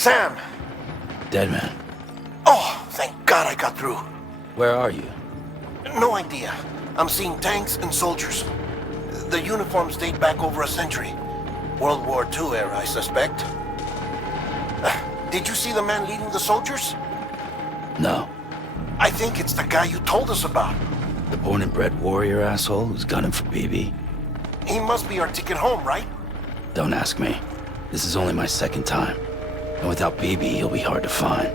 Sam! Dead man. Oh, thank God I got through. Where are you? No idea. I'm seeing tanks and soldiers. The uniforms date back over a century. World War II era, I suspect. Did you see the man leading the soldiers? No. I think it's the guy you told us about. The born and bred warrior asshole who's gunning for BB? He must be our ticket home, right? Don't ask me. This is only my second time. And without BB, he'll be hard to find.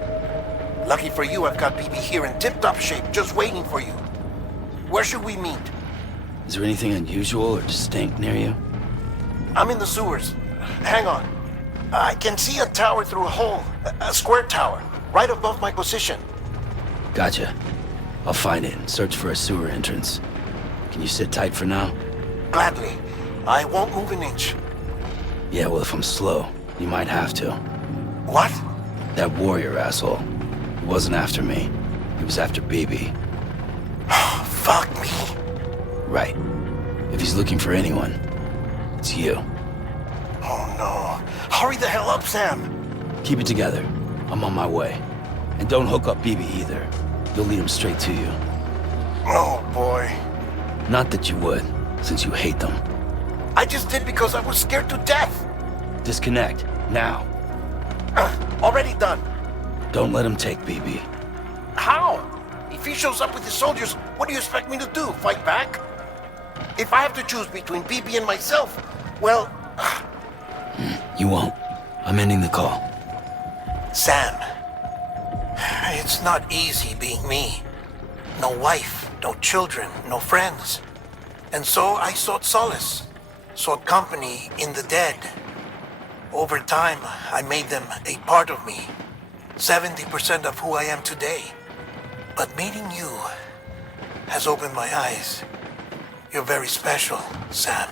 Lucky for you, I've got BB here in tip-top shape, just waiting for you. Where should we meet? Is there anything unusual or distinct near you? I'm in the sewers. Hang on. I can see a tower through a hole. A square tower, right above my position. Gotcha. I'll find it and search for a sewer entrance. Can you sit tight for now? Gladly. I won't move an inch. Yeah, well, if I'm slow, you might have to. What? That warrior asshole. He wasn't after me. He was after BB. Fuck me. Right. If he's looking for anyone, it's you. Oh no. Hurry the hell up, Sam. Keep it together. I'm on my way. And don't hook up BB either. You'll lead him straight to you. Oh boy. Not that you would, since you hate them. I just did because I was scared to death. Disconnect, now. Already done. Don't let him take BB. How? If he shows up with his soldiers, what do you expect me to do? Fight back? If I have to choose between BB and myself, well... You won't. I'm ending the call. Sam, it's not easy being me. No wife, no children, no friends. And so I sought solace, sought company in the dead. Over time, I made them a part of me, 70% of who I am today. But meeting you has opened my eyes. You're very special, Sam.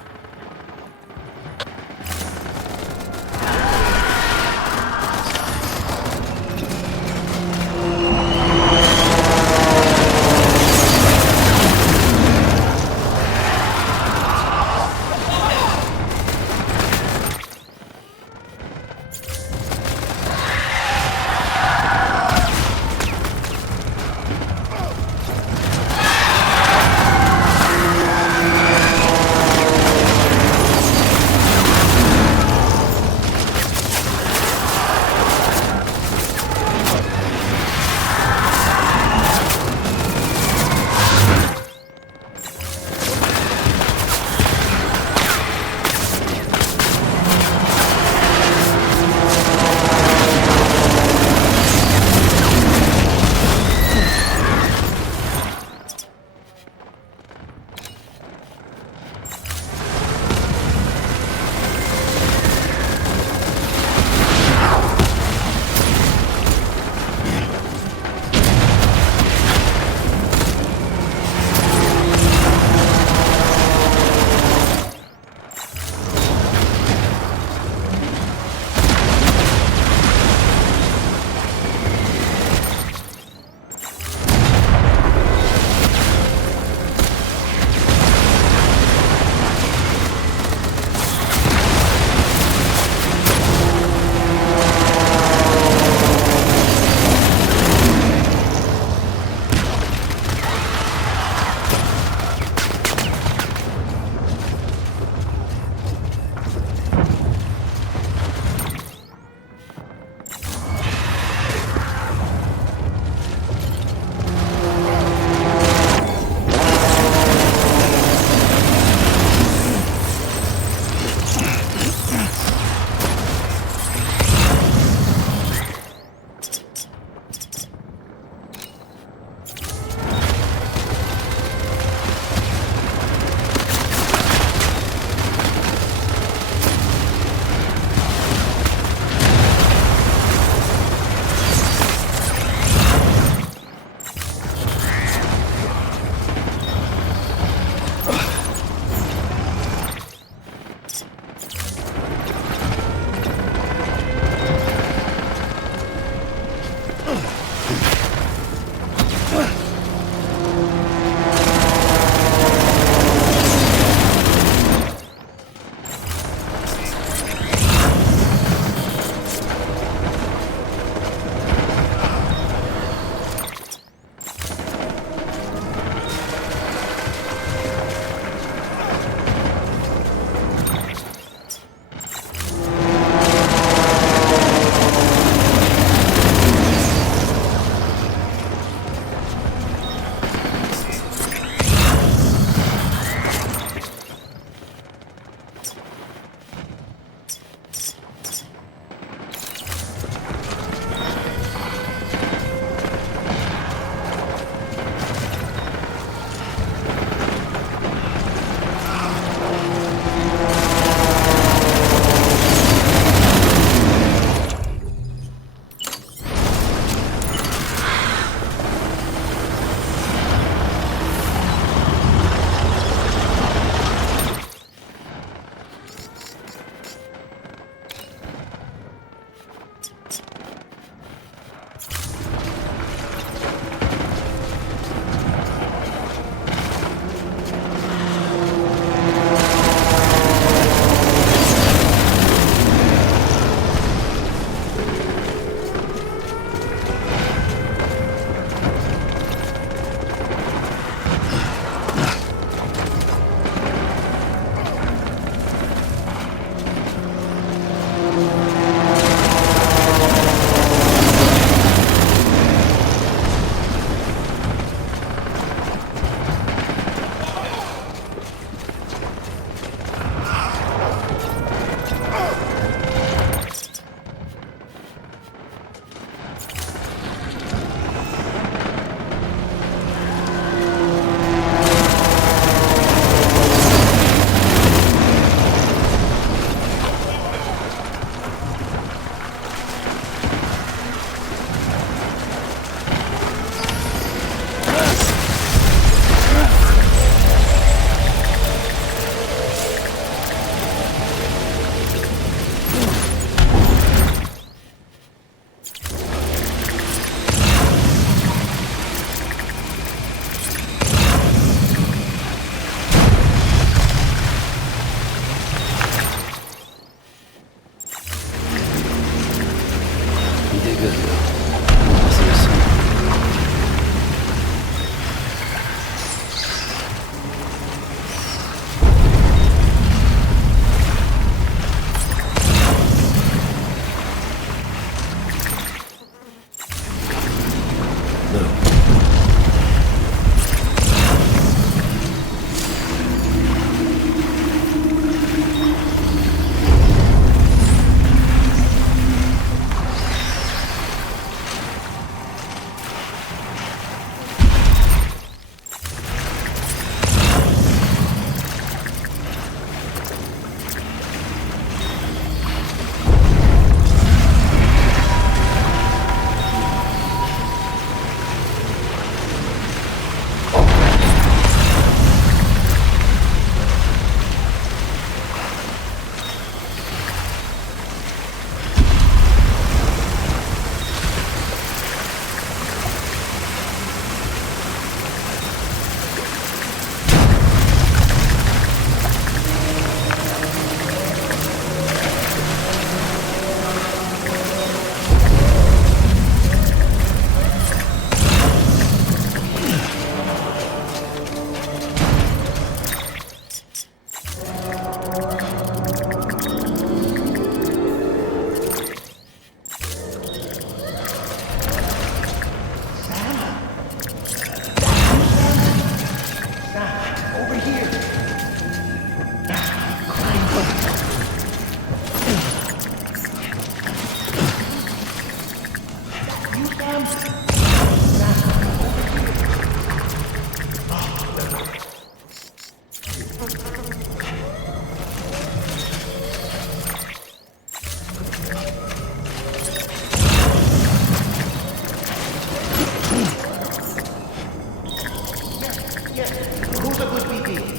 Who's a good BB?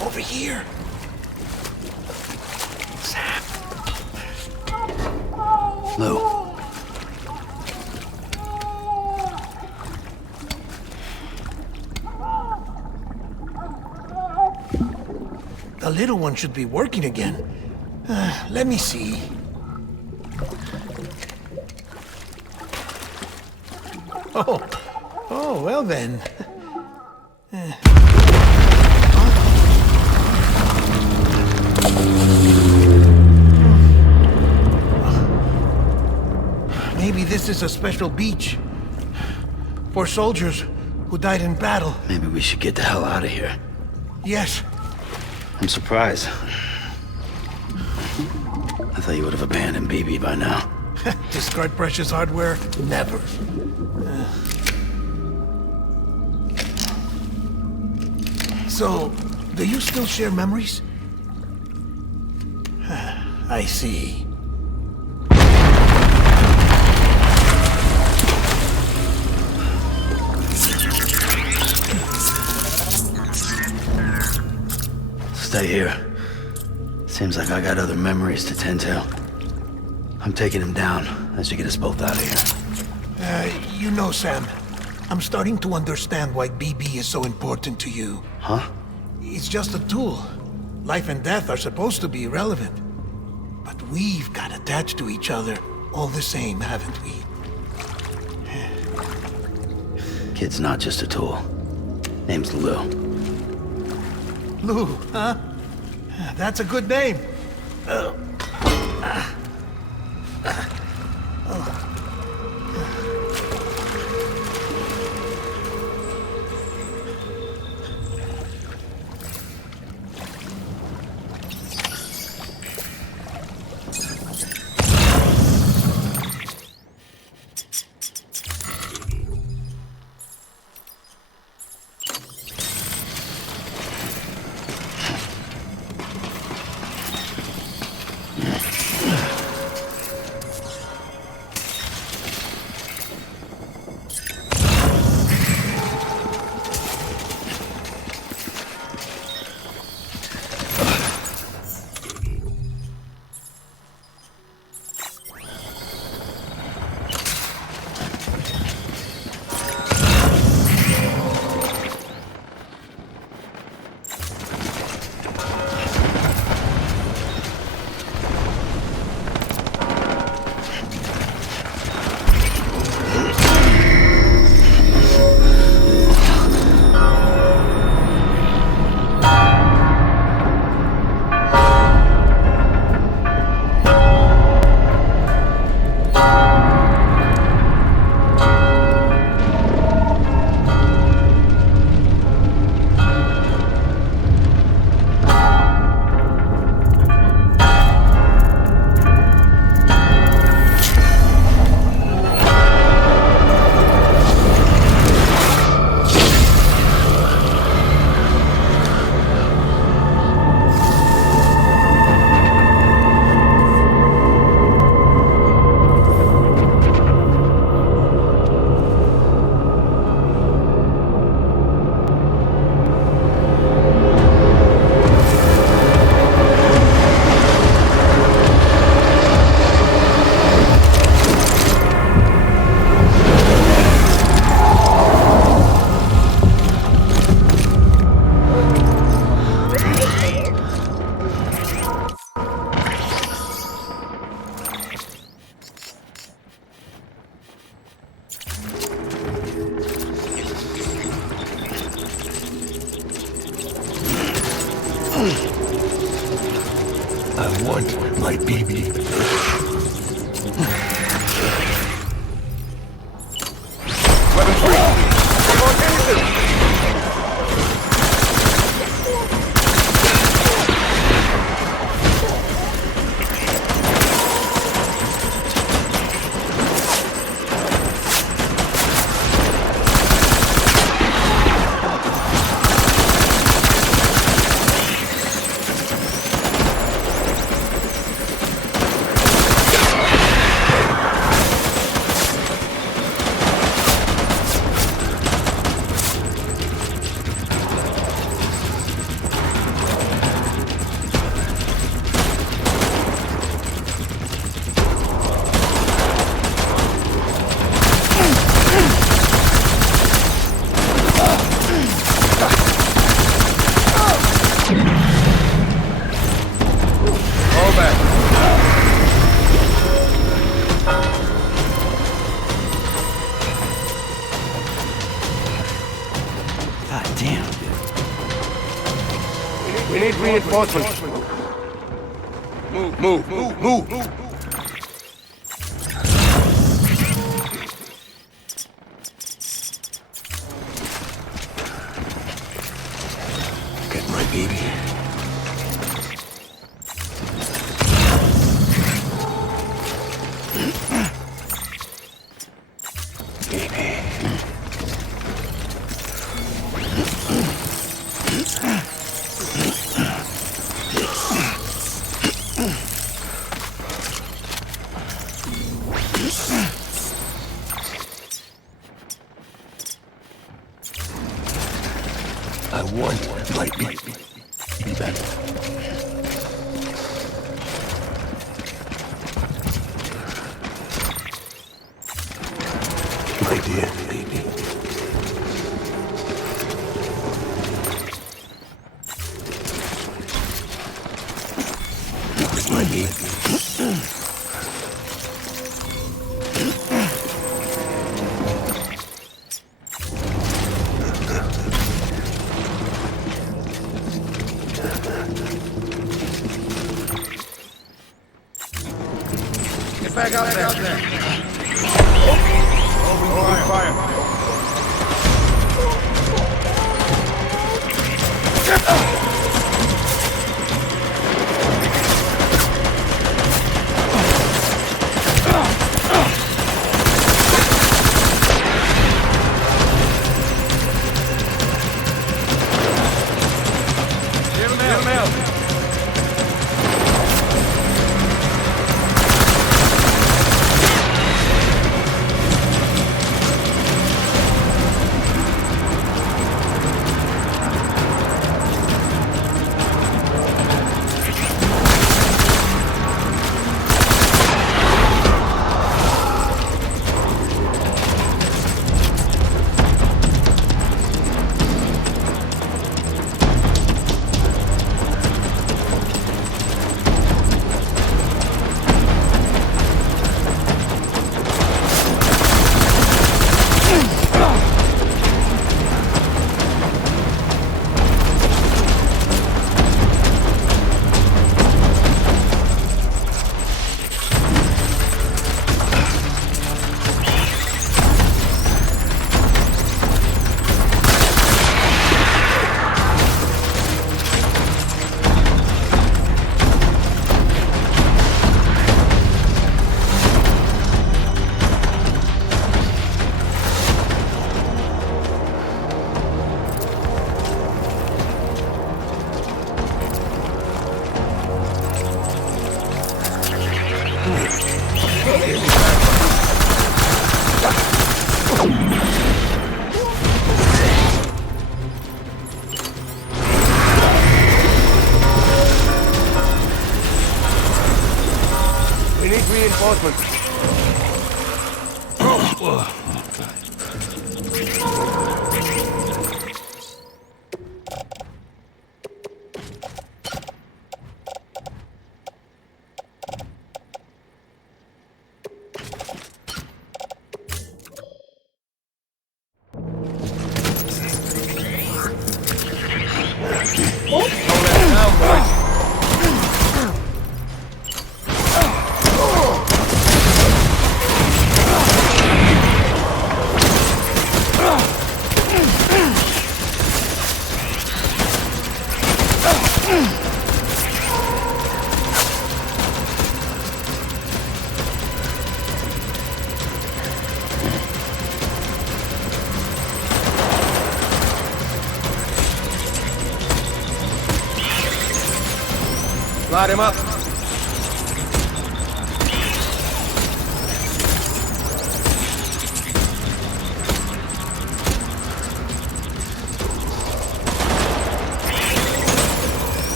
Over here. Sam. Lou. The little one should be working again. Let me see. Oh, well then. Maybe this is a special beach for soldiers who died in battle. Maybe we should get the hell out of here. Yes. I'm surprised. I thought you would have abandoned BB by now. Discard precious hardware? Never. So, do you still share memories? I see. Stay here. Seems like I got other memories to tend to. I'm taking him down. That should get us both out of here. You know, Sam, I'm starting to understand why BB is so important to you. Huh? It's just a tool. Life and death are supposed to be irrelevant. But we've got attached to each other all the same, haven't we? Kid's not just a tool. Name's Lou. Lou, huh? That's a good name. I want my BB. We need reinforcements. Move. Get my baby. I want my baby. Be back. My dear baby. Where's my baby? Back out there. Open fire. Get him out. We need reinforcements. Light him up.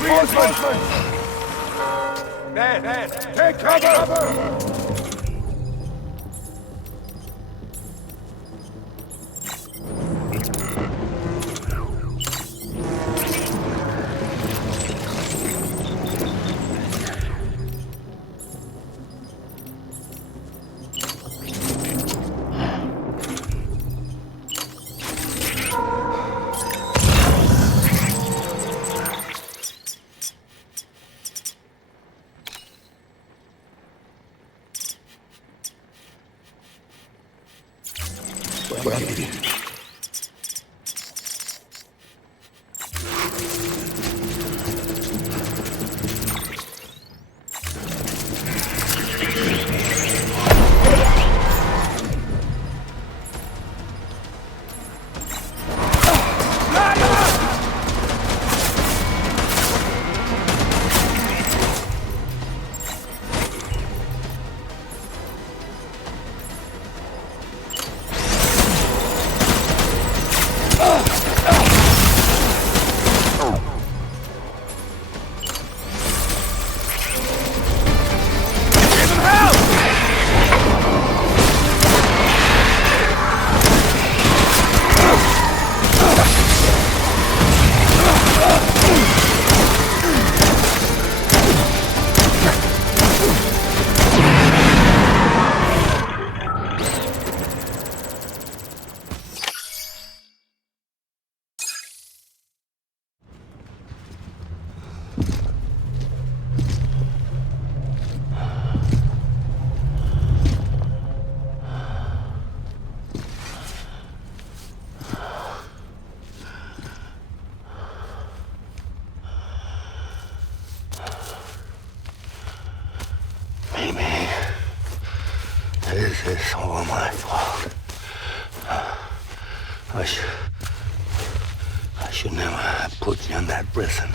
reinforcements! Man, take cover! Baby. This is all my fault. I should never have put you in that prison.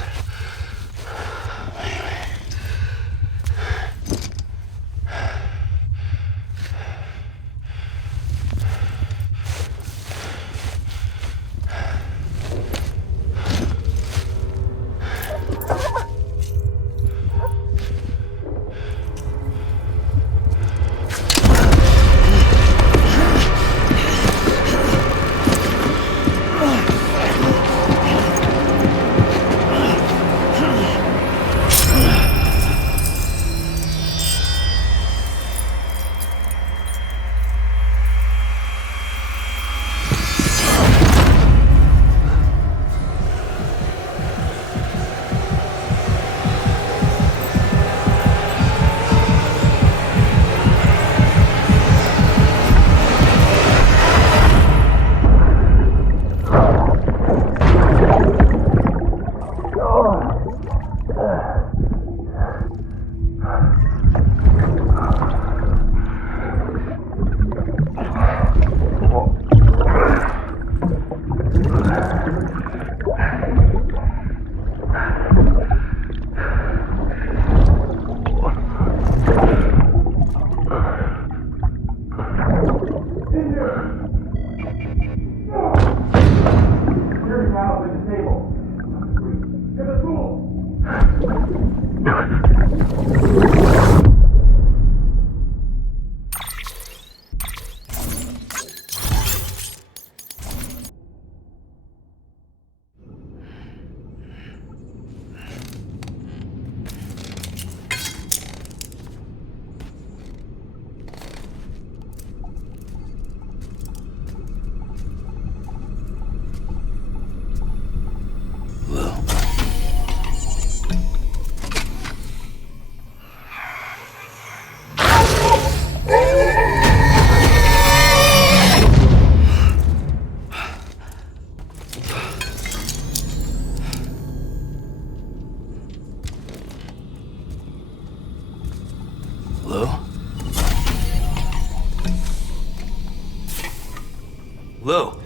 Lou,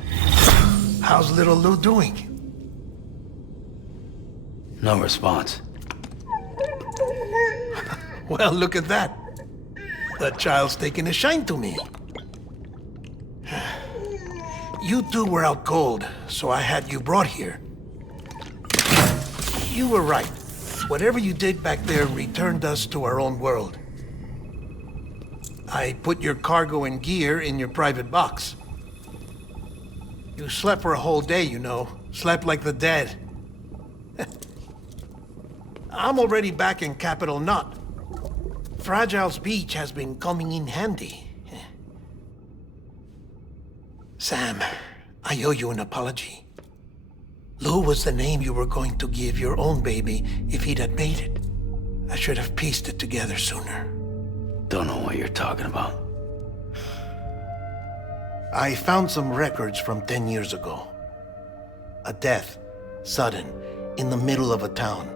how's little Lou doing? No response. Well, look at that. The child's taking a shine to me. You two were out cold, so I had you brought here. You were right. Whatever you did back there returned us to our own world. I put your cargo and gear in your private box. You slept for a whole day, you know. Slept like the dead. I'm already back in Capital Knot. Fragile's beach has been coming in handy. Sam, I owe you an apology. Lou was the name you were going to give your own baby if he'd had made it. I should have pieced it together sooner. Don't know what you're talking about. I found some records from 10 years ago. A death, sudden, in the middle of a town.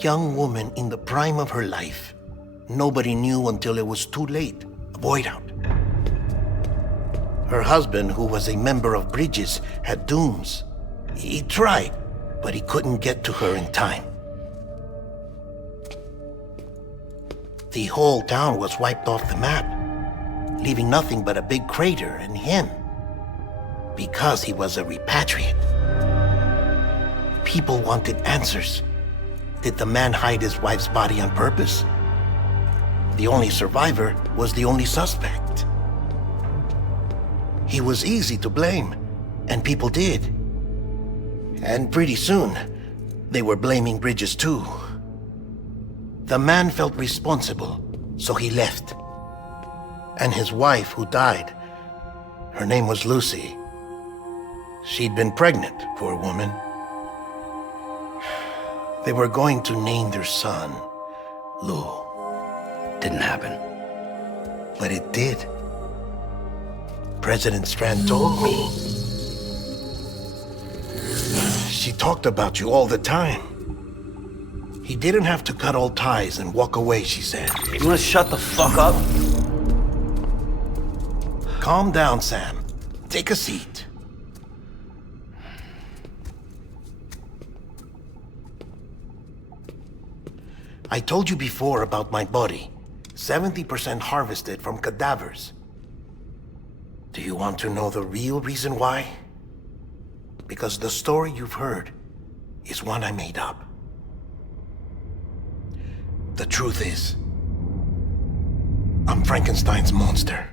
Young woman in the prime of her life. Nobody knew until it was too late. A void out. Her husband, who was a member of Bridges, had dooms. He tried, but he couldn't get to her in time. The whole town was wiped off the map, leaving nothing but a big crater and him. Because he was a repatriate. People wanted answers. Did the man hide his wife's body on purpose? The only survivor was the only suspect. He was easy to blame, and people did. And pretty soon, they were blaming Bridges too. The man felt responsible, so he left. And his wife, who died, her name was Lucy. She'd been pregnant, poor woman. They were going to name their son Lou. Didn't happen. But it did. President Strand told me. She talked about you all the time. He didn't have to cut all ties and walk away, she said. You wanna shut the fuck up? Calm down, Sam. Take a seat. I told you before about my body. 70% harvested from cadavers. Do you want to know the real reason why? Because the story you've heard is one I made up. The truth is, I'm Frankenstein's monster.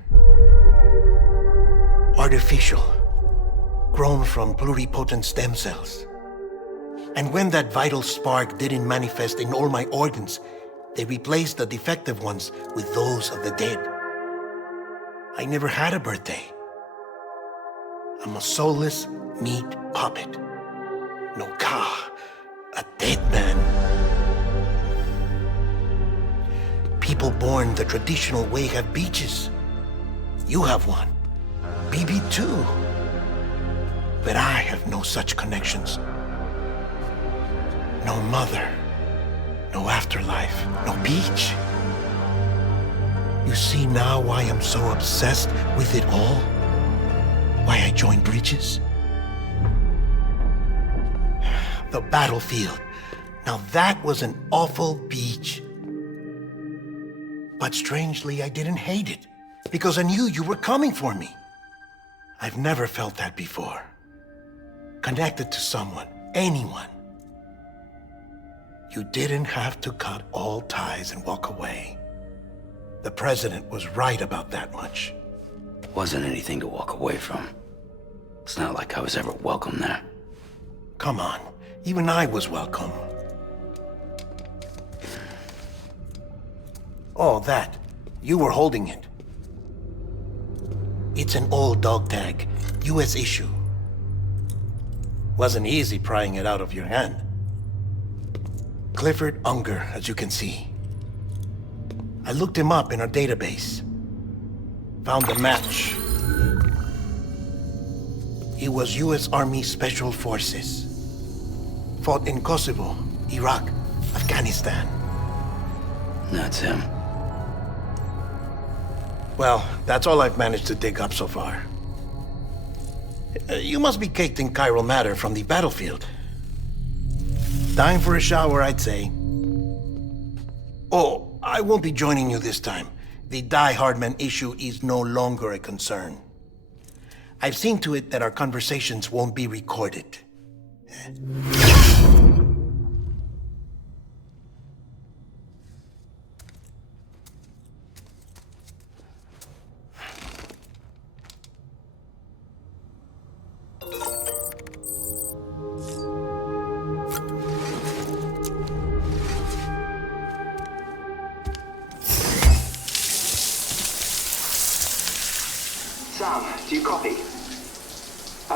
Artificial, grown from pluripotent stem cells. And when that vital spark didn't manifest in all my organs, they replaced the defective ones with those of the dead. I never had a birthday. I'm a soulless meat puppet. No ka, a dead man. People born the traditional way have beaches. You have one. BB too. But I have no such connections. No mother, no afterlife, no beach. You see now why I'm so obsessed with it all? Why I joined Bridges? The battlefield. Now that was an awful beach. But strangely, I didn't hate it, because I knew you were coming for me. I've never felt that before. Connected to someone, anyone. You didn't have to cut all ties and walk away. The president was right about that much. Wasn't anything to walk away from. It's not like I was ever welcome there. Come on, even I was welcome. Oh, that. You were holding it. It's an old dog tag, US issue. Wasn't easy prying it out of your hand. Clifford Unger, as you can see. I looked him up in our database. Found a match. He was US Army Special Forces. Fought in Kosovo, Iraq, Afghanistan. That's him. Well, that's all I've managed to dig up so far. You must be caked in chiral matter from the battlefield. Time for a shower, I'd say. Oh, I won't be joining you this time. The Die-Hardman issue is no longer a concern. I've seen to it that our conversations won't be recorded.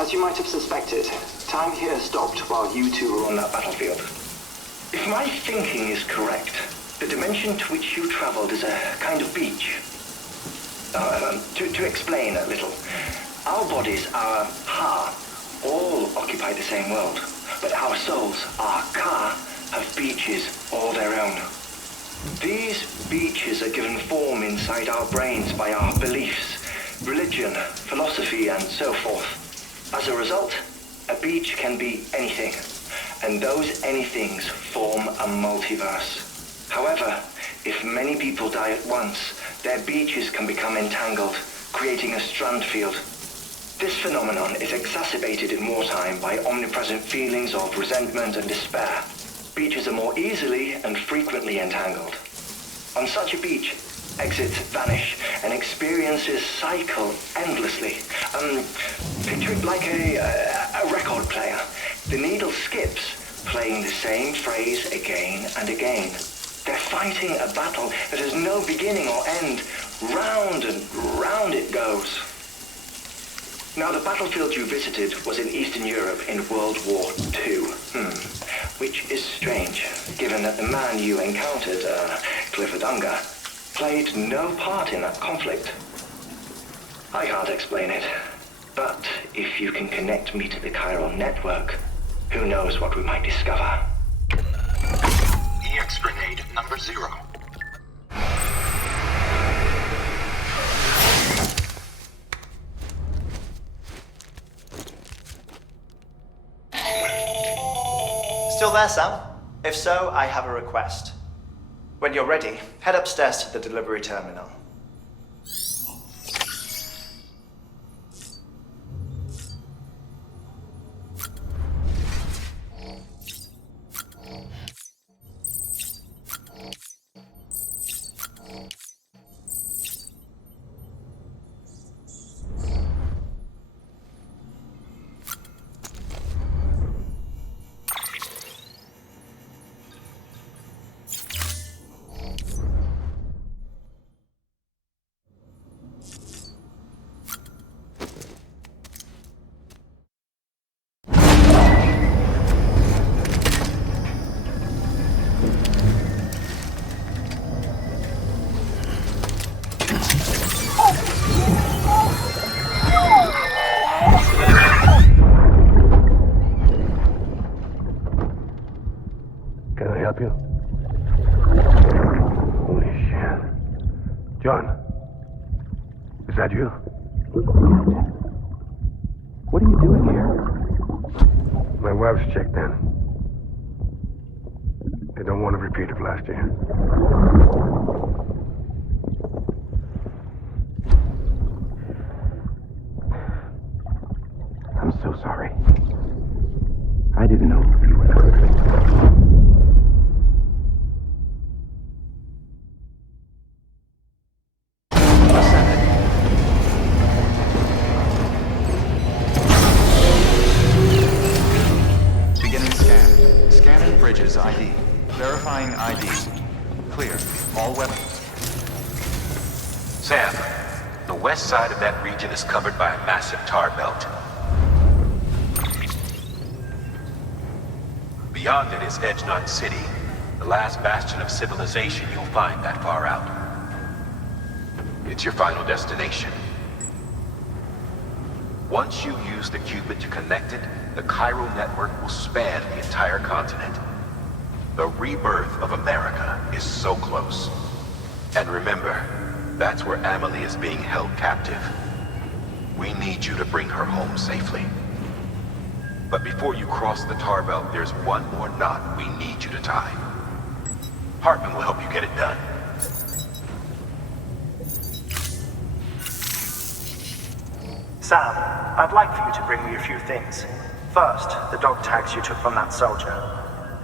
As you might have suspected, time here stopped while you two were on that battlefield. If my thinking is correct, the dimension to which you traveled is a kind of beach. To explain a little, our bodies, our ha, all occupy the same world, but our souls, our ka, have beaches all their own. These beaches are given form inside our brains by our beliefs, religion, philosophy, and so forth. As a result, a beach can be anything, and those anythings form a multiverse. However, if many people die at once, their beaches can become entangled, creating a strand field. This phenomenon is exacerbated in wartime by omnipresent feelings of resentment and despair. Beaches are more easily and frequently entangled. On such a beach, exits vanish and experiences cycle endlessly. Picture it like a record player. The needle skips, playing the same phrase again and again. They're fighting a battle that has no beginning or end. Round and round it goes. Now, the battlefield you visited was in Eastern Europe in World War II. Which is strange, given that the man you encountered, Clifford Unger, played no part in that conflict. I can't explain it, but if you can connect me to the chiral network, who knows what we might discover. EX grenade number 0. Still there, Sam? If so, I have a request. When you're ready, head upstairs to the delivery terminal. Holy shit. John, is that you? What are you doing here? My wife's checked in. They don't want a repeat of last year. I'm so sorry. I didn't know you were perfect. Beginning scan. Scanning bridges ID. Verifying ID. Clear. All weapons. Sam, the west side of that region is covered by a massive tar belt. Beyond it is Edgenot City, the last bastion of civilization you'll find that far out. It's your final destination. Once you use the qubit to connect it, the chiral network will span the entire continent. The rebirth of America is so close. And remember, that's where Amelie is being held captive. We need you to bring her home safely. But before you cross the tar belt, there's one more knot we need you to tie. Heartman will help you get it done. Sam, I'd like for you to bring me a few things. First, the dog tags you took from that soldier.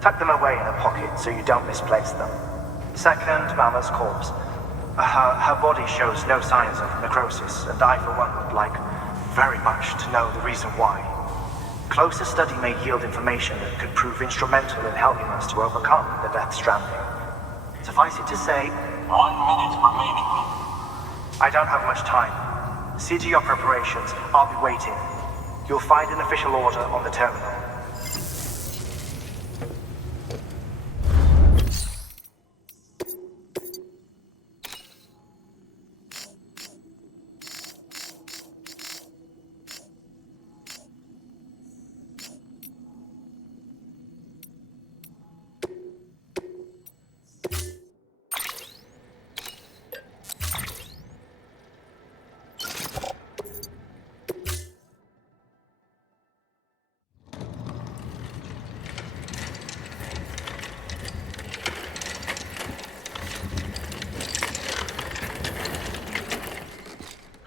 Tuck them away in a pocket so you don't misplace them. Second, Mama's corpse. Her body shows no signs of necrosis, and I, for one, would like very much to know the reason why. Closer study may yield information that could prove instrumental in helping us to overcome the Death Stranding. Suffice it to say, 1 minute remaining. I don't have much time. See to your preparations. I'll be waiting. You'll find an official order on the terminal.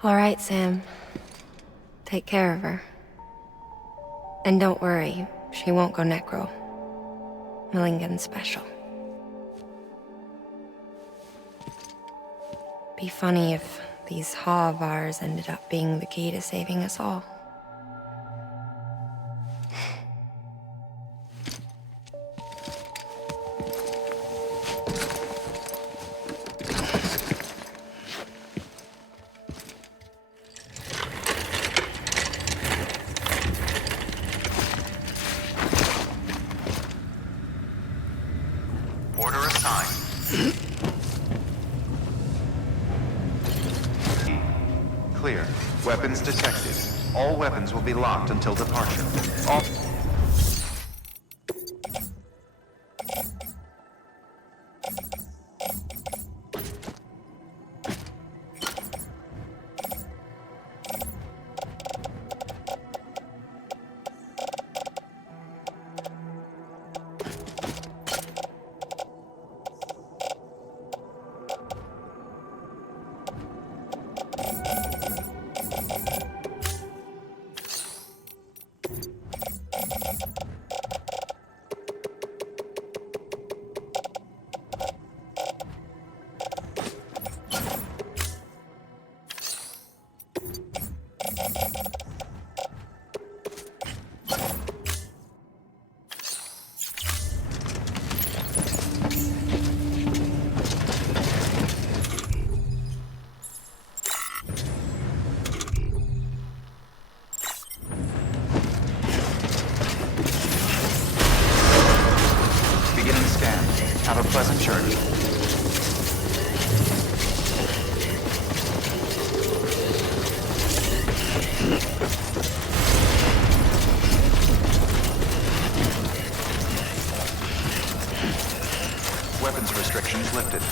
All right, Sam. Take care of her. And don't worry, she won't go necro. Millingen's special. Be funny if these Ha of ours ended up being the key to saving us all. Order assigned. Clear. Weapons detected. All weapons will be locked until departure. All... Have a pleasant journey. Weapons restrictions lifted.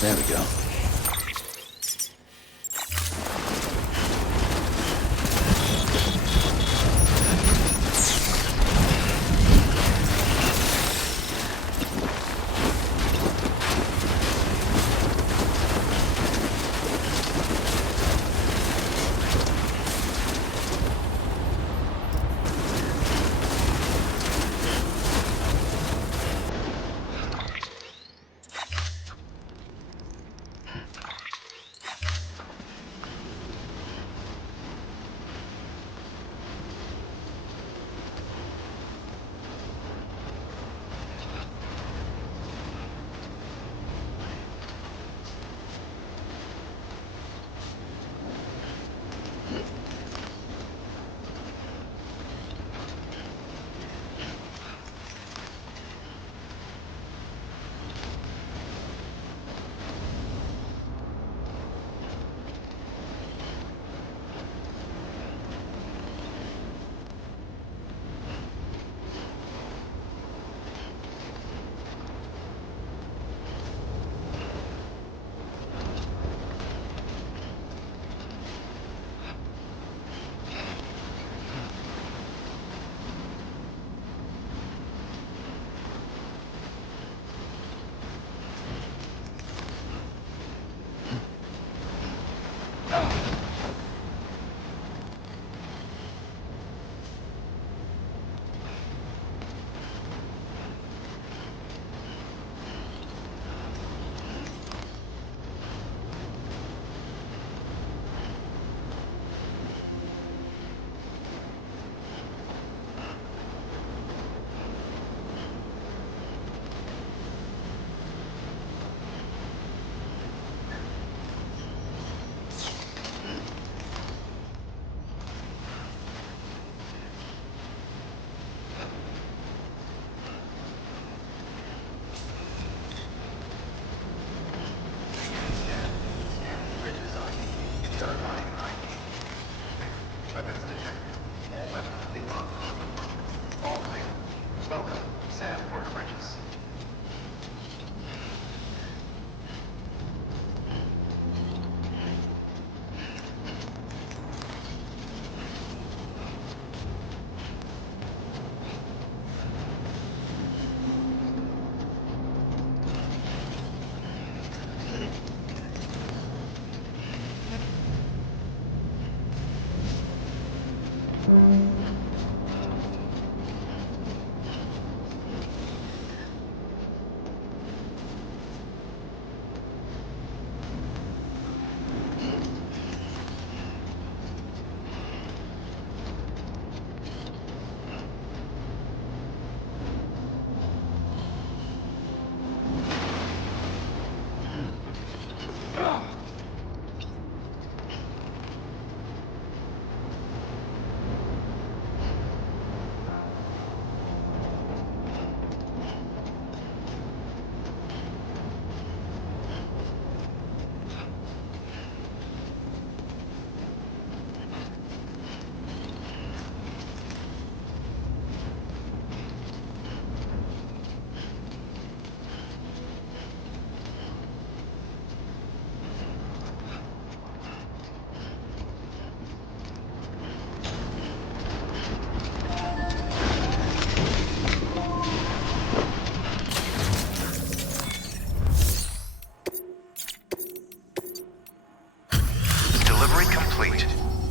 There we go. Verifying ID. Weapons detected. Weapons legal. All clear. Welcome, Sam Bridges.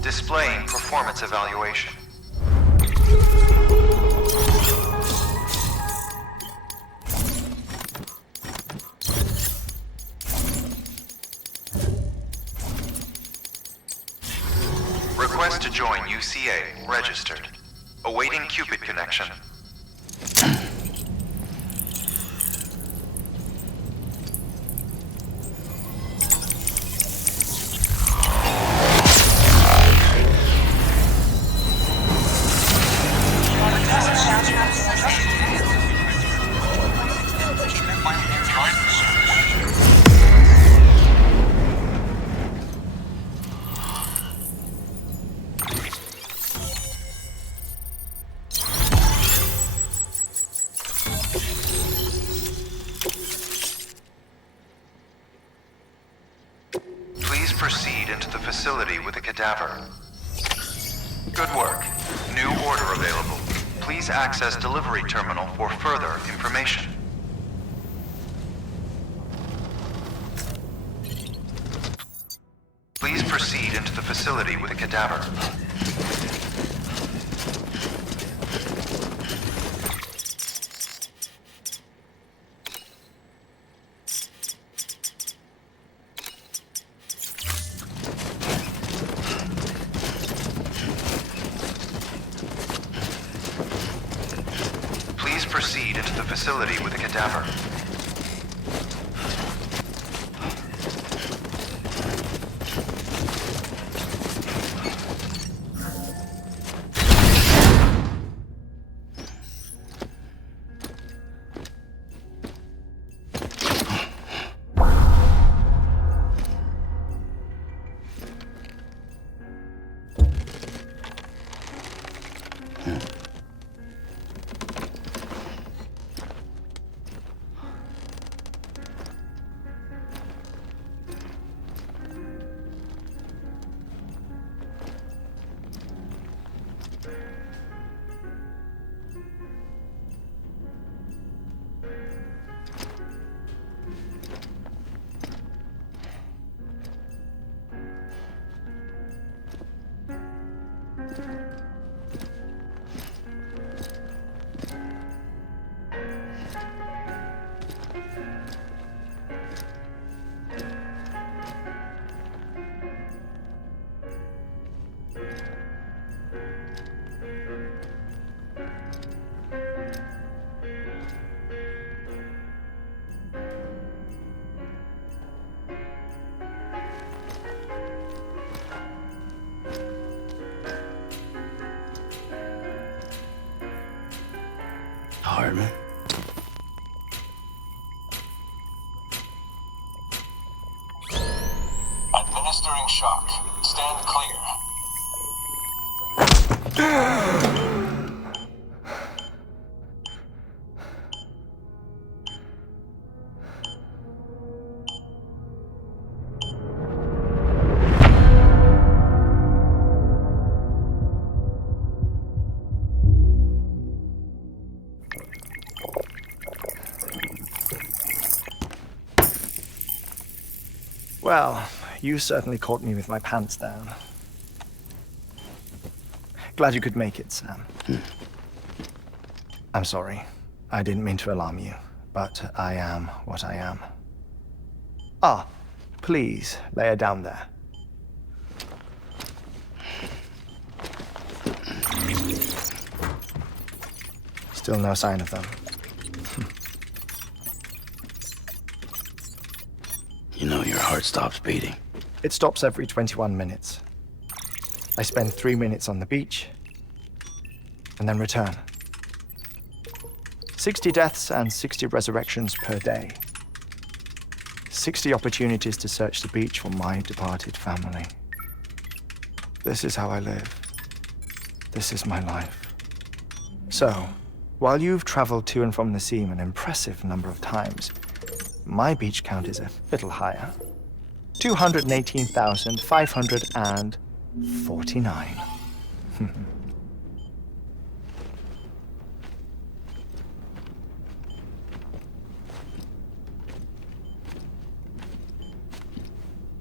Displaying performance evaluation. Request to join UCA. Registered. Awaiting Cupid connection. Proceed into the facility with a cadaver. Good work. New order available. Please access delivery terminal for further information. Please proceed into the facility with a cadaver. Proceed into the facility with a cadaver. Heartman? Administering shock. Stand clear. Well, you certainly caught me with my pants down. Glad you could make it, Sam. I'm sorry. I didn't mean to alarm you, but I am what I am. Ah, please, lay her down there. Still no sign of them. You know your heart stops beating. It stops every 21 minutes. I spend 3 minutes on the beach, and then return. 60 deaths and 60 resurrections per day. 60 opportunities to search the beach for my departed family. This is how I live. This is my life. So, while you've traveled to and from the scene an impressive number of times, my beach count is a little higher. 218,549.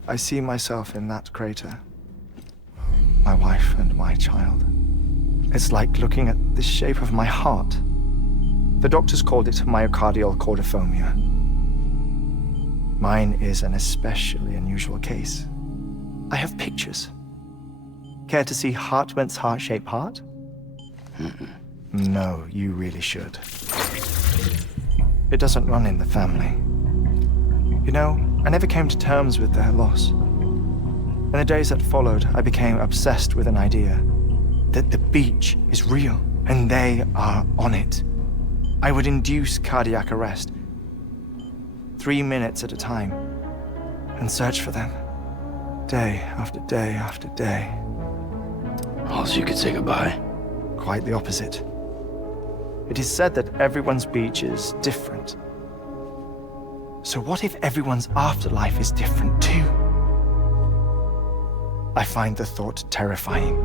I see myself in that crater. My wife and my child. It's like looking at the shape of my heart. The doctors called it myocardial cordiformia. Mine is an especially unusual case. I have pictures. Care to see Heartman's heart-shaped heart? No, you really should. It doesn't run in the family. You know, I never came to terms with their loss. In the days that followed, I became obsessed with an idea that the beach is real and they are on it. I would induce cardiac arrest, 3 minutes at a time, and search for them, day after day after day. Also, you could say goodbye. Quite the opposite. It is said that everyone's beach is different. So what if everyone's afterlife is different too? I find the thought terrifying,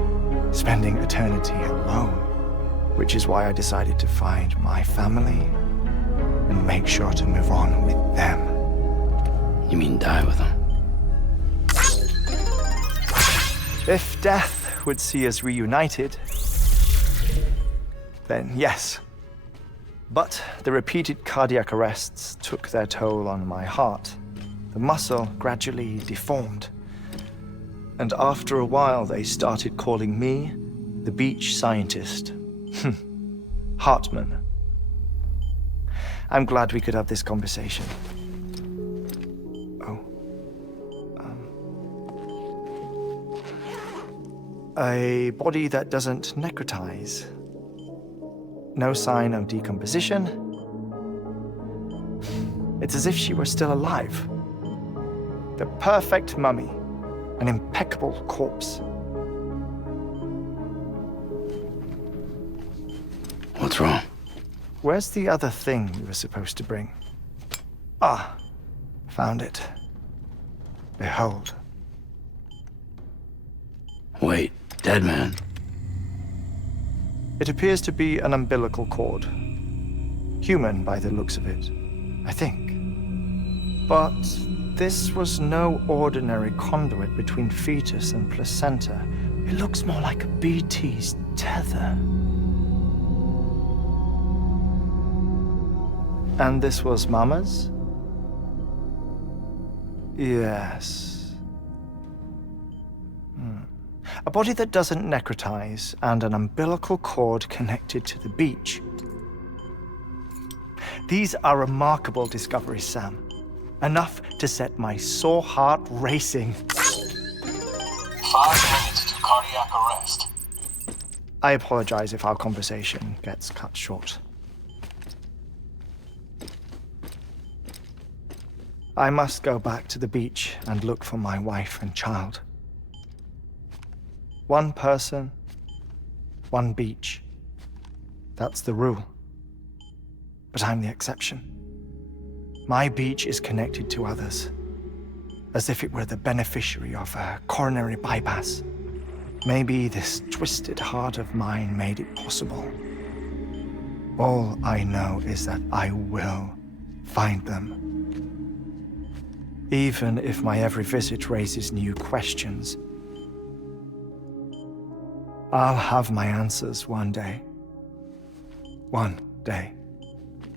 spending eternity alone, which is why I decided to find my family and make sure to move on with them. You mean die with them? If death would see us reunited, then yes. But the repeated cardiac arrests took their toll on my heart. The muscle gradually deformed. And after a while, they started calling me the beach scientist. Heartman. I'm glad we could have this conversation. A body that doesn't necrotize. No sign of decomposition. It's as if she were still alive. The perfect mummy. An impeccable corpse. What's wrong? Where's the other thing we were supposed to bring? Ah, found it. Behold. Wait, dead man. It appears to be an umbilical cord. Human by the looks of it, I think. But this was no ordinary conduit between fetus and placenta. It looks more like a BT's tether. And this was Mama's? Yes. A body that doesn't necrotize and an umbilical cord connected to the beach. These are remarkable discoveries, Sam. Enough to set my sore heart racing. 5 minutes to cardiac arrest. I apologize if our conversation gets cut short. I must go back to the beach and look for my wife and child. One person, one beach. That's the rule. But I'm the exception. My beach is connected to others, as if it were the beneficiary of a coronary bypass. Maybe this twisted heart of mine made it possible. All I know is that I will find them. Even if my every visit raises new questions, I'll have my answers one day. One day.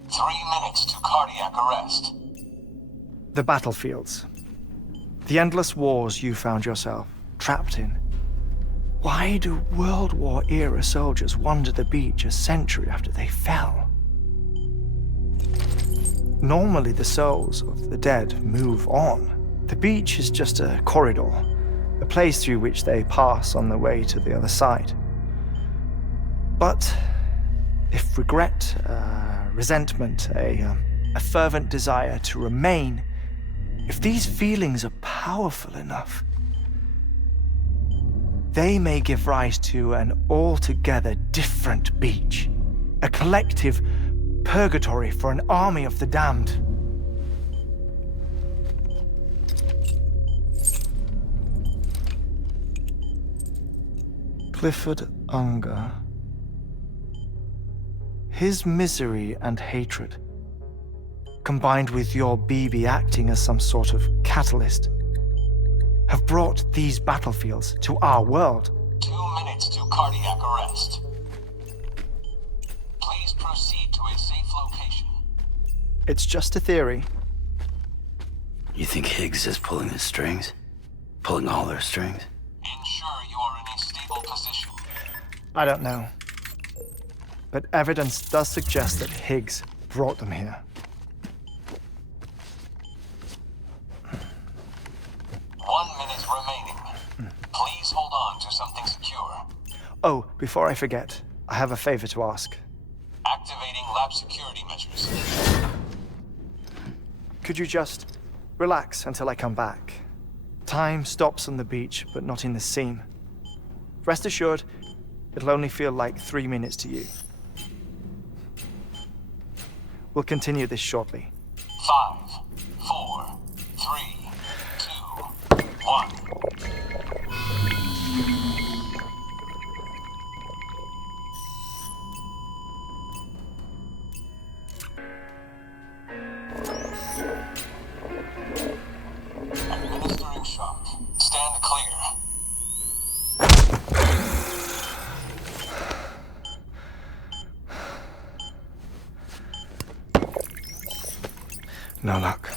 3 minutes to cardiac arrest. The battlefields. The endless wars you found yourself trapped in. Why do World War era soldiers wander the beach a century after they fell? Normally the souls of the dead move on. The beach is just a corridor, a place through which they pass on the way to the other side. But if regret, resentment, a fervent desire to remain, if these feelings are powerful enough, they may give rise to an altogether different beach, a collective purgatory for an army of the damned. Clifford Unger. His misery and hatred, combined with your BB acting as some sort of catalyst, have brought these battlefields to our world. 2 minutes to cardiac arrest. Please proceed to a safe location. It's just a theory. You think Higgs is pulling the strings? Pulling all their strings? Ensure you are in a stable position. I don't know. But evidence does suggest that Higgs brought them here. 1 minute remaining. Please hold on to something secure. Oh, before I forget, I have a favor to ask. Activating lab security measures. Could you just relax until I come back? Time stops on the beach, but not in the scene. Rest assured, it'll only feel like 3 minutes to you. We'll continue this shortly. 5, 4, 3, 2, 1. Administering shock. Stand clear. No luck.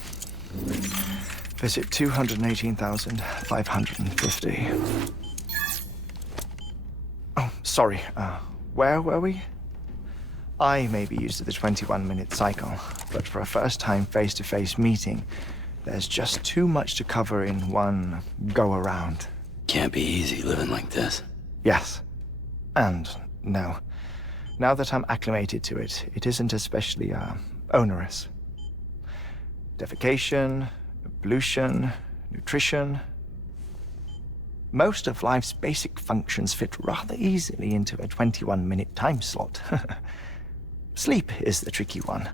Visit 218,550. Oh, sorry. Where were we? I may be used to the 21-minute cycle, but for a first-time face-to-face meeting, there's just too much to cover in one go-around. Can't be easy living like this. Yes. And no. Now that I'm acclimated to it, it isn't especially, onerous. Defecation, ablution, nutrition. Most of life's basic functions fit rather easily into a 21-minute time slot. Sleep is the tricky one.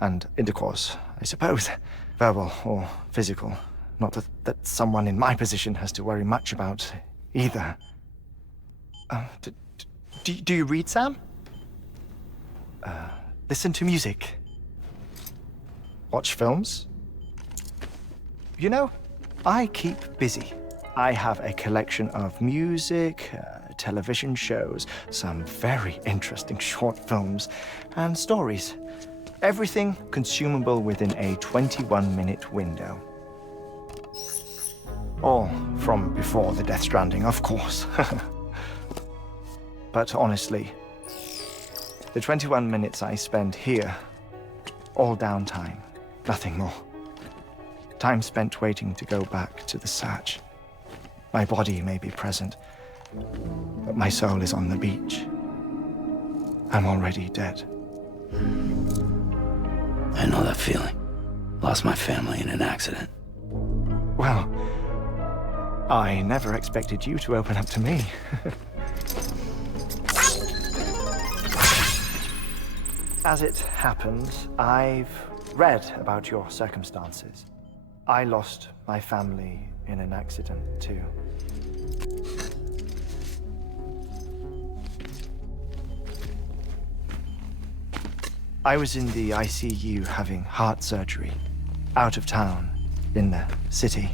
And intercourse, I suppose. Verbal or physical. Not that someone in my position has to worry much about either. Do you read, Sam? Listen to music. Watch films? You know, I keep busy. I have a collection of music, television shows, some very interesting short films, and stories. Everything consumable within a 21-minute window. All from before the Death Stranding, of course. But honestly, the 21 minutes I spend here, all downtime, nothing more. Time spent waiting to go back to the Satch. My body may be present, but my soul is on the beach. I'm already dead. I know that feeling. Lost my family in an accident. Well, I never expected you to open up to me. As it happens, I've read about your circumstances. I lost my family in an accident, too. I was in the ICU having heart surgery, out of town, in the city.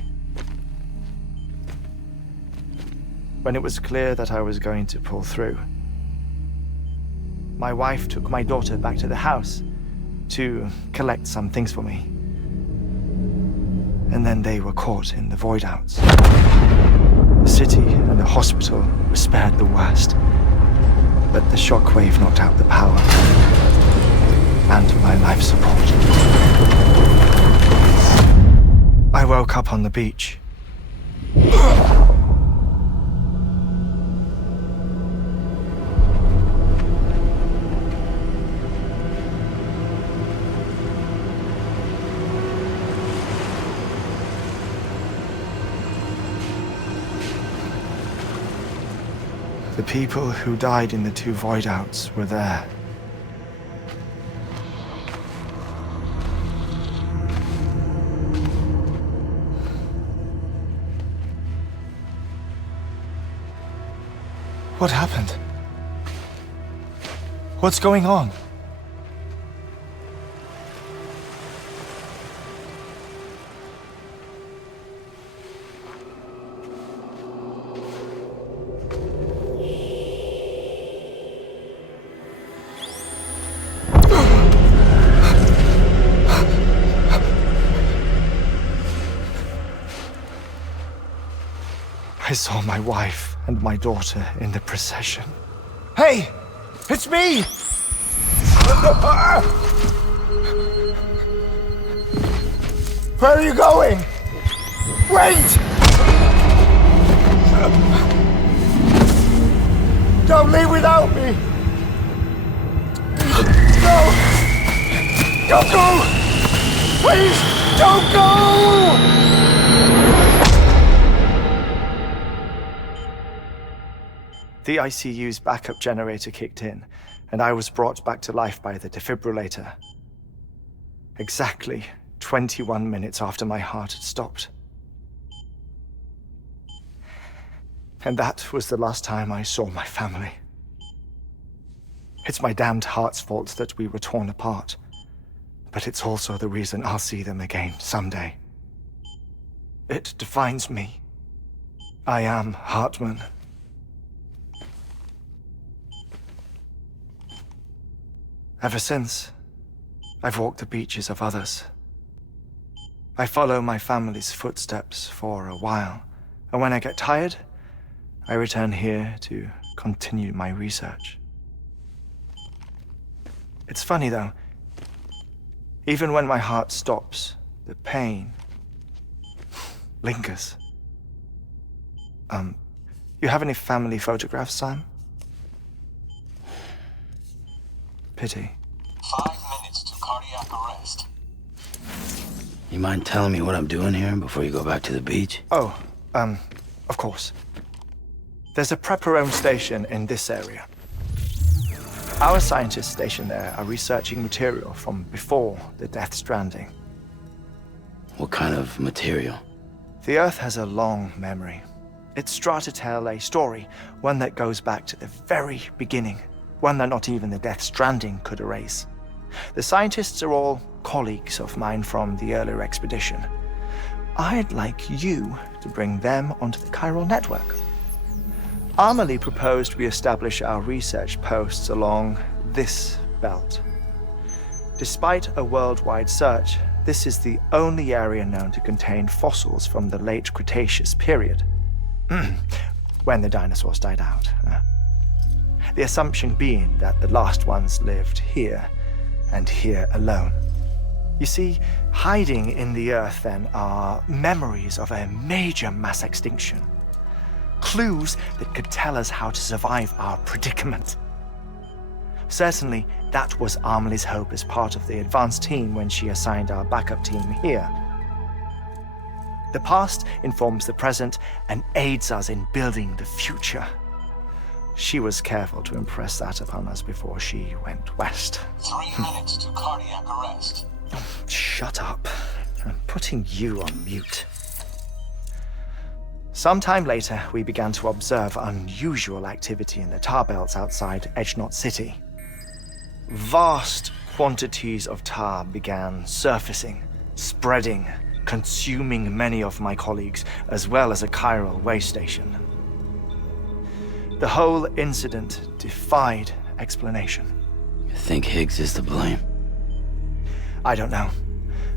When it was clear that I was going to pull through, my wife took my daughter back to the house to collect some things for me. And then they were caught in the void outs. The city and the hospital were spared the worst, but the shockwave knocked out the power and my life support. I woke up on the beach. The people who died in the 2 void outs were there. What happened? What's going on? I saw my wife and my daughter in the procession. Hey! It's me! Where are you going? Wait! Don't leave without me! No! Don't go! Please, don't go! The ICU's backup generator kicked in, and I was brought back to life by the defibrillator. Exactly 21 minutes after my heart had stopped. And that was the last time I saw my family. It's my damned heart's fault that we were torn apart, but it's also the reason I'll see them again someday. It defines me. I am Heartman. Ever since, I've walked the beaches of others. I follow my family's footsteps for a while, and when I get tired, I return here to continue my research. It's funny though, even when my heart stops, the pain lingers. You have any family photographs, Sam? Pity. 5 minutes to cardiac arrest. You mind telling me what I'm doing here before you go back to the beach? Oh, of course. There's a prepper-owned station in this area. Our scientists stationed there are researching material from before the Death Stranding. What kind of material? The Earth has a long memory. It's trying to tell a story, one that goes back to the very beginning. One that not even the Death Stranding could erase. The scientists are all colleagues of mine from the earlier expedition. I'd like you to bring them onto the chiral network. Amelie proposed we establish our research posts along this belt. Despite a worldwide search, this is the only area known to contain fossils from the late Cretaceous period, when the dinosaurs died out. The assumption being that the last ones lived here, and here alone. You see, hiding in the Earth then are memories of a major mass extinction. Clues that could tell us how to survive our predicament. Certainly, that was Amelie's hope as part of the advanced team when she assigned our backup team here. The past informs the present and aids us in building the future. She was careful to impress that upon us before she went west. 3 minutes to cardiac arrest. Shut up. I'm putting you on mute. Sometime later, we began to observe unusual activity in the tar belts outside Edgenot City. Vast quantities of tar began surfacing, spreading, consuming many of my colleagues, as well as a chiral way station. The whole incident defied explanation. You think Higgs is to blame? I don't know,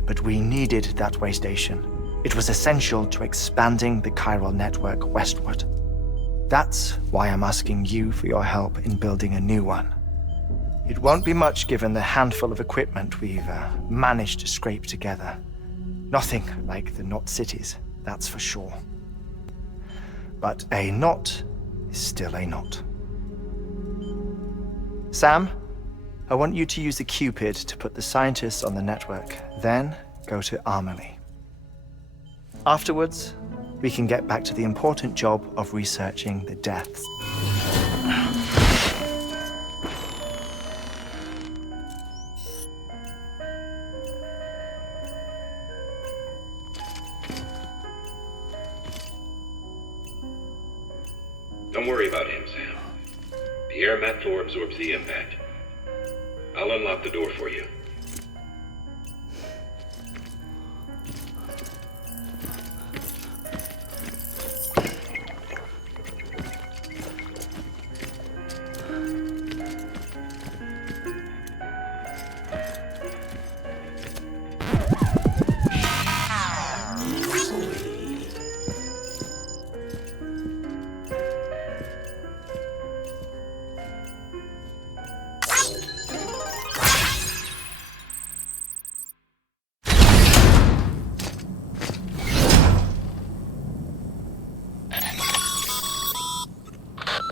but we needed that way station. It was essential to expanding the chiral network westward. That's why I'm asking you for your help in building a new one. It won't be much given the handful of equipment we've managed to scrape together. Nothing like the knot cities, that's for sure. But a knot is still a knot. Sam, I want you to use the Cupid to put the scientists on the network, then go to Amelie. Afterwards, we can get back to the important job of researching the deaths. Don't worry about him, Sam. The air mat floor absorbs the impact. I'll unlock the door for you.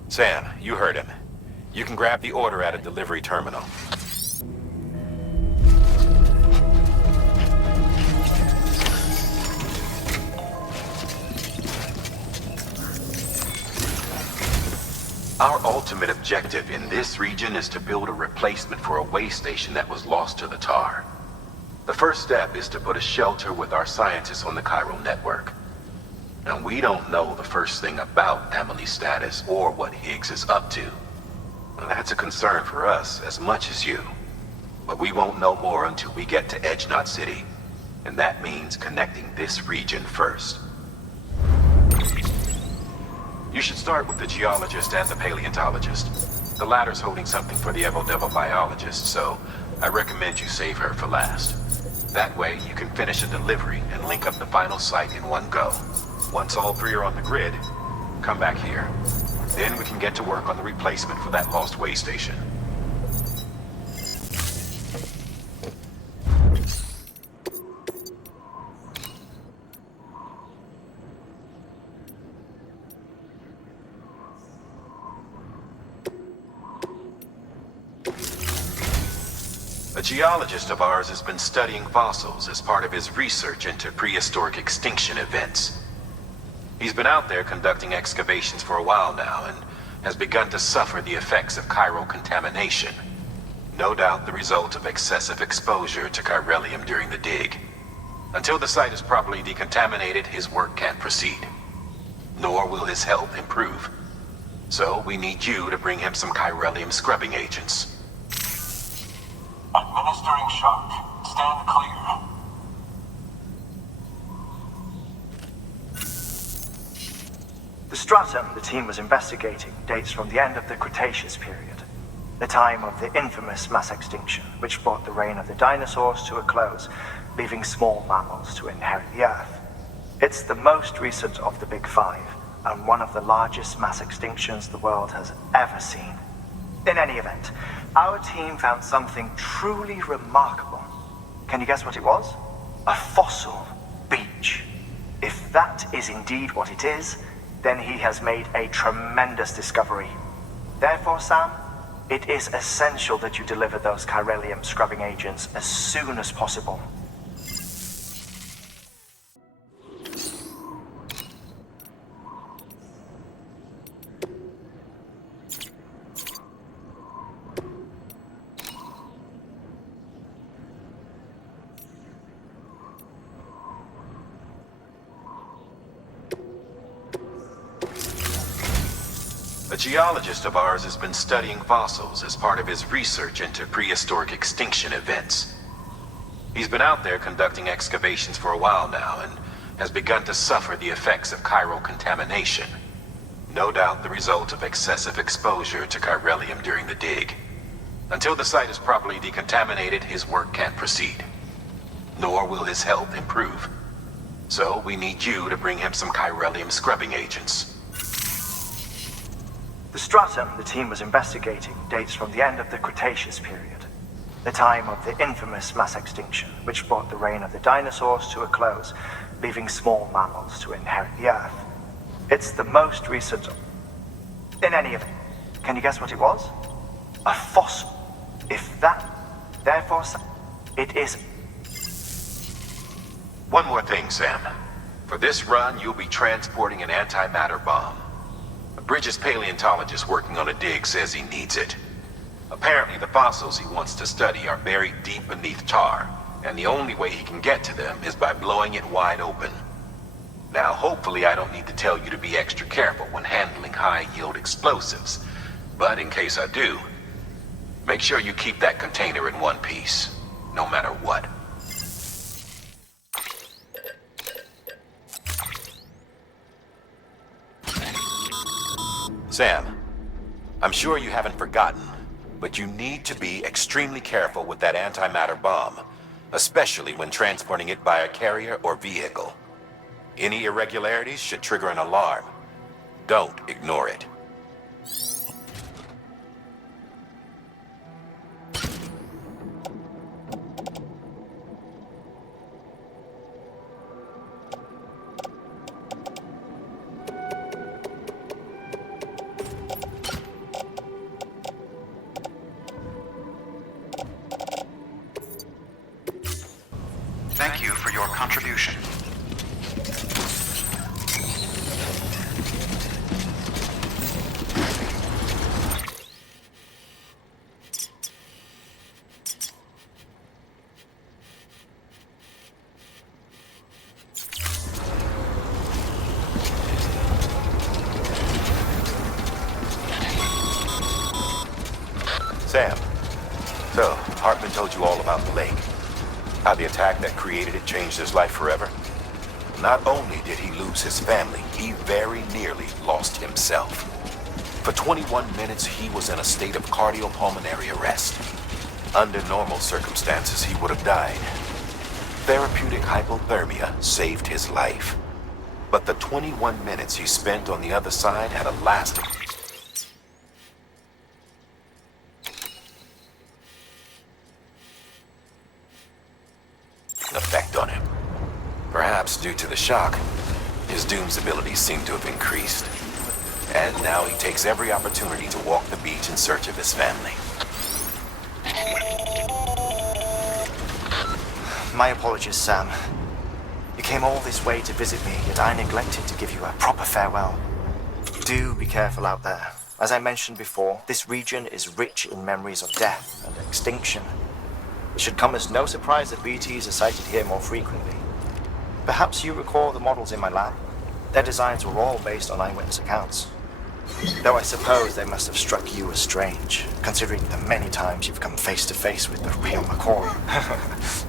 Sam, you heard him. You can grab the order at a delivery terminal. Our ultimate objective in this region is to build a replacement for a way station that was lost to the tar. The first step is to put a shelter with our scientists on the chiral network. Now, we don't know the first thing about Amelie's status or what Higgs is up to. Well, that's a concern for us as much as you. But we won't know more until we get to Edgenot City. And that means connecting this region first. You should start with the geologist and the paleontologist. The latter's holding something for the Evo-Devo biologist, so I recommend you save her for last. That way, you can finish a delivery and link up the final site in one go. Once all three are on the grid, come back here. Then we can get to work on the replacement for that lost way station. A geologist of ours has been studying fossils as part of his research into prehistoric extinction events. He's been out there conducting excavations for a while now and has begun to suffer the effects of chiral contamination. No doubt the result of excessive exposure to chiralium during the dig. Until the site is properly decontaminated, his work can't proceed. Nor will his health improve. So we need you to bring him some chiralium scrubbing agents. Administering shock. Stand clear. The stratum the team was investigating dates from the end of the Cretaceous period, the time of the infamous mass extinction, which brought the reign of the dinosaurs to a close, leaving small mammals to inherit the Earth. It's the most recent of the Big Five, and one of the largest mass extinctions the world has ever seen. In any event, our team found something truly remarkable. Can you guess what it was? A fossil beach. If that is indeed what it is, then he has made a tremendous discovery. Therefore, Sam, it is essential that you deliver those chiralium scrubbing agents as soon as possible. A geologist of ours has been studying fossils as part of his research into prehistoric extinction events. He's been out there conducting excavations for a while now and has begun to suffer the effects of chiral contamination. No doubt the result of excessive exposure to chiralium during the dig. Until the site is properly decontaminated, his work can't proceed. Nor will his health improve. So we need you to bring him some chiralium scrubbing agents. The stratum the team was investigating dates from the end of the Cretaceous period, the time of the infamous mass extinction, which brought the reign of the dinosaurs to a close, leaving small mammals to inherit the Earth. It's the most recent. In any event, can you guess what it was? A fossil. If that, therefore, it is. One more thing, Sam. For this run, you'll be transporting an antimatter bomb. A Bridges paleontologist working on a dig says he needs it. Apparently, the fossils he wants to study are buried deep beneath tar, and the only way he can get to them is by blowing it wide open. Now, hopefully I don't need to tell you to be extra careful when handling high-yield explosives, but in case I do, make sure you keep that container in one piece, no matter what. Sam, I'm sure you haven't forgotten, but you need to be extremely careful with that antimatter bomb, especially when transporting it by a carrier or vehicle. Any irregularities should trigger an alarm. Don't ignore it. Thank you for your contribution. Sam, so Heartman told you all about the lake. How the attack that created it changed his life forever? Not only did he lose his family, he very nearly lost himself. For 21 minutes, he was in a state of cardiopulmonary arrest. Under normal circumstances, he would have died. Therapeutic hypothermia saved his life. But the 21 minutes he spent on the other side had a lasting effect on him. Perhaps due to the shock, his Doom's abilities seem to have increased. And now he takes every opportunity to walk the beach in search of his family. My apologies, Sam. You came all this way to visit me, yet I neglected to give you a proper farewell. Do be careful out there. As I mentioned before, this region is rich in memories of death and extinction. It should come as no surprise that BTs are sighted here more frequently. Perhaps you recall the models in my lab? Their designs were all based on eyewitness accounts. Though I suppose they must have struck you as strange, considering the many times you've come face to face with the real McCoy.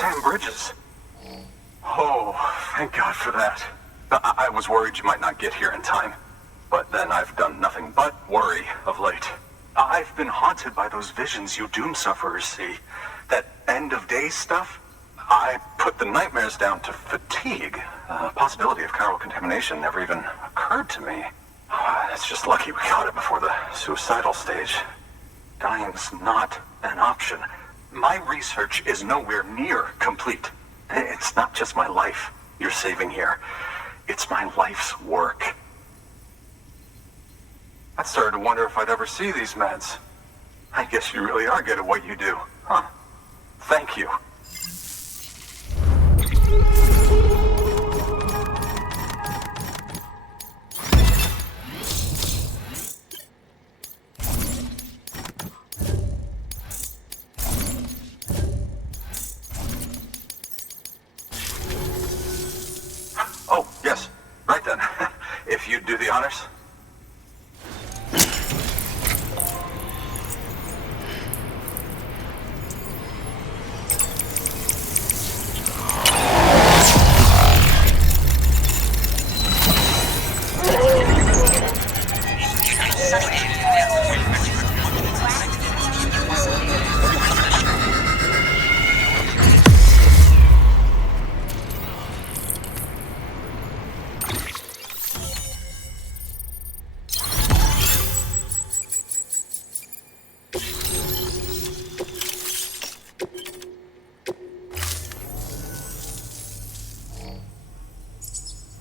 Sam Bridges. Oh, thank God for that. I was worried you might not get here in time. But then I've done nothing but worry of late. I've been haunted by those visions you doom sufferers see. That end of days stuff. I put the nightmares down to fatigue. The possibility of chiral contamination never even occurred to me. It's just lucky we caught it before the suicidal stage. Dying's not an option. My research is nowhere near complete. It's not just my life you're saving here. It's my life's work. I started to wonder if I'd ever see these meds. I guess you really are good at what you do, huh? Thank you. Oh, yes. Right then. If you'd do the honors.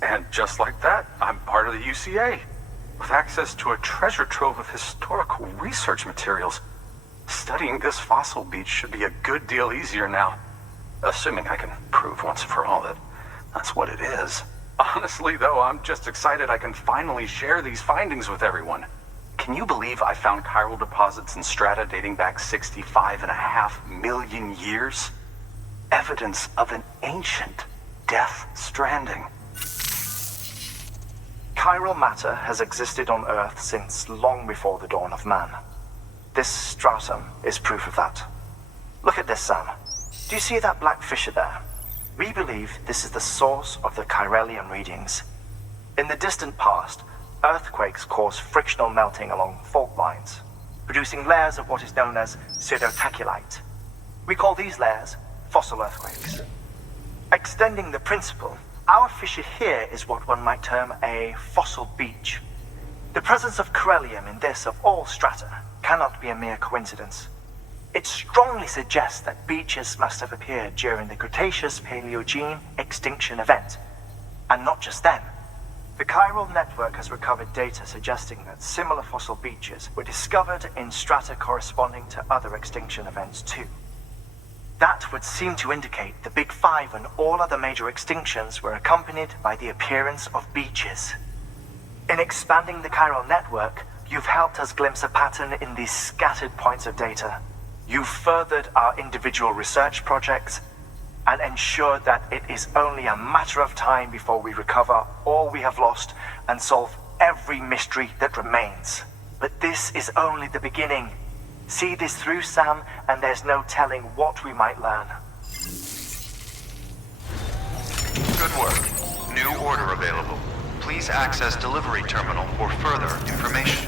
And just like that, I'm part of the UCA, with access to a treasure trove of historical research materials. Studying this fossil beach should be a good deal easier now, assuming I can prove once for all that that's what it is. Honestly, though, I'm just excited I can finally share these findings with everyone. Can you believe I found chiral deposits in strata dating back 65.5 million years? Evidence of an ancient Death Stranding. Chiral matter has existed on Earth since long before the dawn of man. This stratum is proof of that. Look at this, Sam. Do you see that black fissure there? We believe this is the source of the chiralium readings. In the distant past, earthquakes caused frictional melting along fault lines, producing layers of what is known as pseudotachylite. We call these layers fossil earthquakes. Extending the principle, our fissure here is what one might term a fossil beach. The presence of chiralium in this of all strata cannot be a mere coincidence. It strongly suggests that beaches must have appeared during the Cretaceous-Paleogene extinction event. And not just then. The chiral network has recovered data suggesting that similar fossil beaches were discovered in strata corresponding to other extinction events too. That would seem to indicate the Big Five and all other major extinctions were accompanied by the appearance of beaches. In expanding the chiral network, you've helped us glimpse a pattern in these scattered points of data. You've furthered our individual research projects and ensured that it is only a matter of time before we recover all we have lost and solve every mystery that remains. But this is only the beginning. See this through, Sam, and there's no telling what we might learn. Good work. New order available. Please access delivery terminal for further information.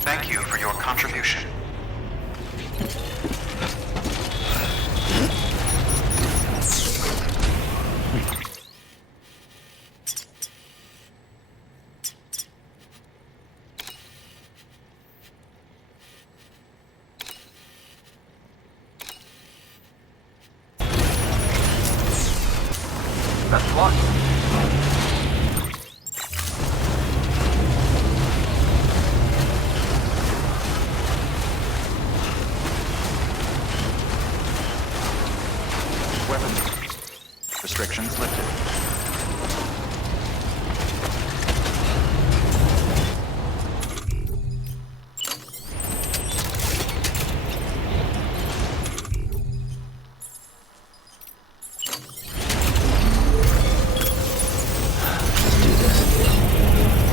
Thank you for your contribution. Best of luck. Restrictions lifted. Let's do this.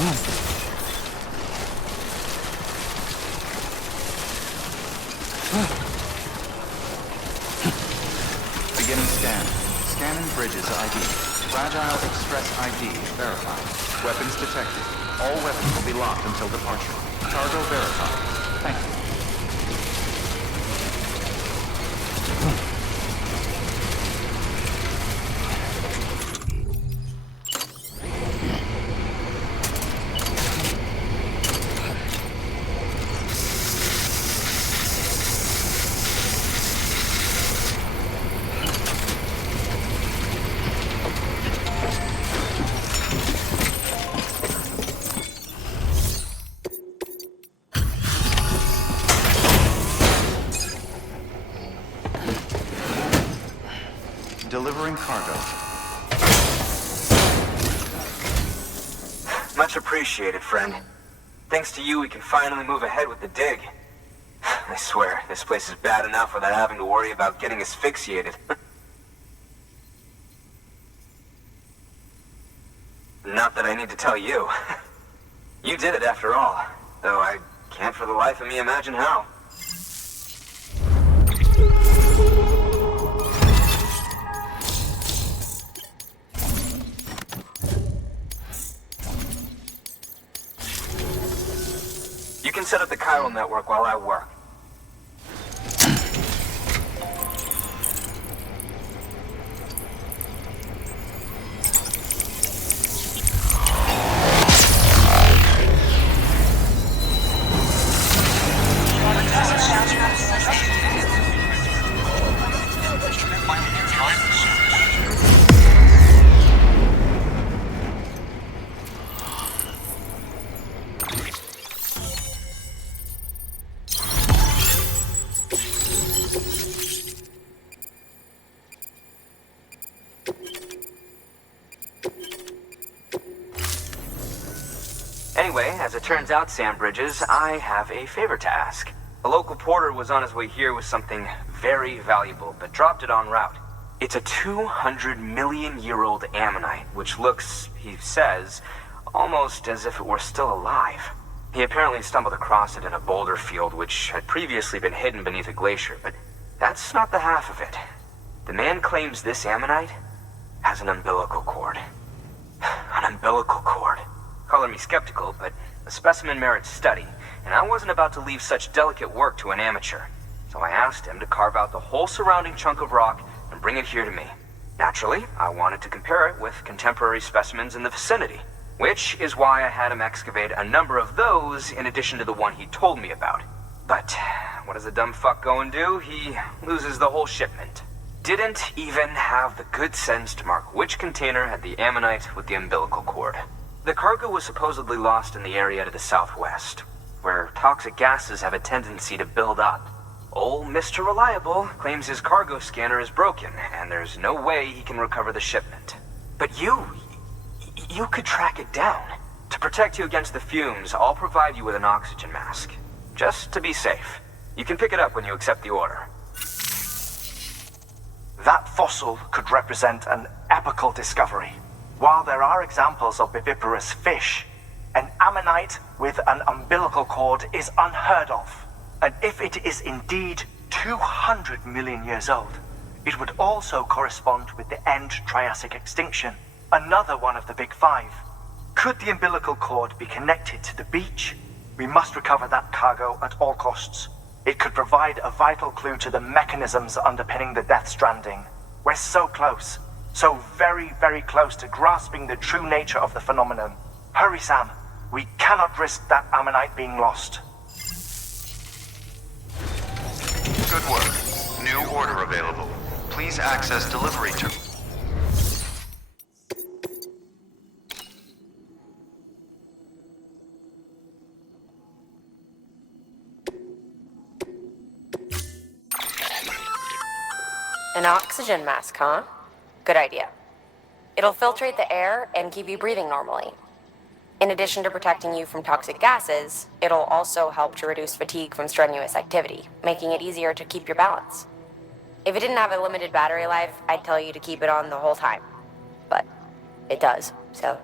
Beginning scan. Scanning bridges ID. Fragile Express ID verified. Weapons detected. All weapons will be locked until departure. Cargo verified. Thank you. Delivering cargo. Much appreciated, friend. Thanks to you, we can finally move ahead with the dig. I swear, this place is bad enough without having to worry about getting asphyxiated. Not that I need to tell you. You did it after all, though I can't for the life of me imagine how. You can set up the chiral network while I work. Anyway, as it turns out, Sam Bridges, I have a favor to ask. A local porter was on his way here with something very valuable, but dropped it en route. It's a 200-million-year-old ammonite, which looks, he says, almost as if it were still alive. He apparently stumbled across it in a boulder field which had previously been hidden beneath a glacier, but that's not the half of it. The man claims this ammonite has an umbilical cord. An umbilical cord. Color me skeptical, but the specimen merits study, and I wasn't about to leave such delicate work to an amateur. So I asked him to carve out the whole surrounding chunk of rock and bring it here to me. Naturally, I wanted to compare it with contemporary specimens in the vicinity, which is why I had him excavate a number of those in addition to the one he told me about. But what does the dumb fuck go and do? He loses the whole shipment. Didn't even have the good sense to mark which container had the ammonite with the umbilical cord. The cargo was supposedly lost in the area to the southwest, where toxic gases have a tendency to build up. Old Mr. Reliable claims his cargo scanner is broken, and there's no way he can recover the shipment. But you could track it down. To protect you against the fumes, I'll provide you with an oxygen mask. Just to be safe. You can pick it up when you accept the order. That fossil could represent an epochal discovery. While there are examples of viviparous fish, an ammonite with an umbilical cord is unheard of. And if it is indeed 200 million years old, it would also correspond with the end Triassic extinction, another one of the big five. Could the umbilical cord be connected to the beach? We must recover that cargo at all costs. It could provide a vital clue to the mechanisms underpinning the Death Stranding. We're so close. So very, very close to grasping the true nature of the phenomenon. Hurry, Sam. We cannot risk that ammonite being lost. Good work. New order available. Please access delivery to... An oxygen mask, huh? Good idea. It'll filtrate the air and keep you breathing normally. In addition to protecting you from toxic gases, it'll also help to reduce fatigue from strenuous activity, making it easier to keep your balance. If it didn't have a limited battery life, I'd tell you to keep it on the whole time. But it does, so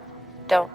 don't.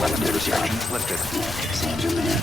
Weapons restrictions lifted. Sam's your man.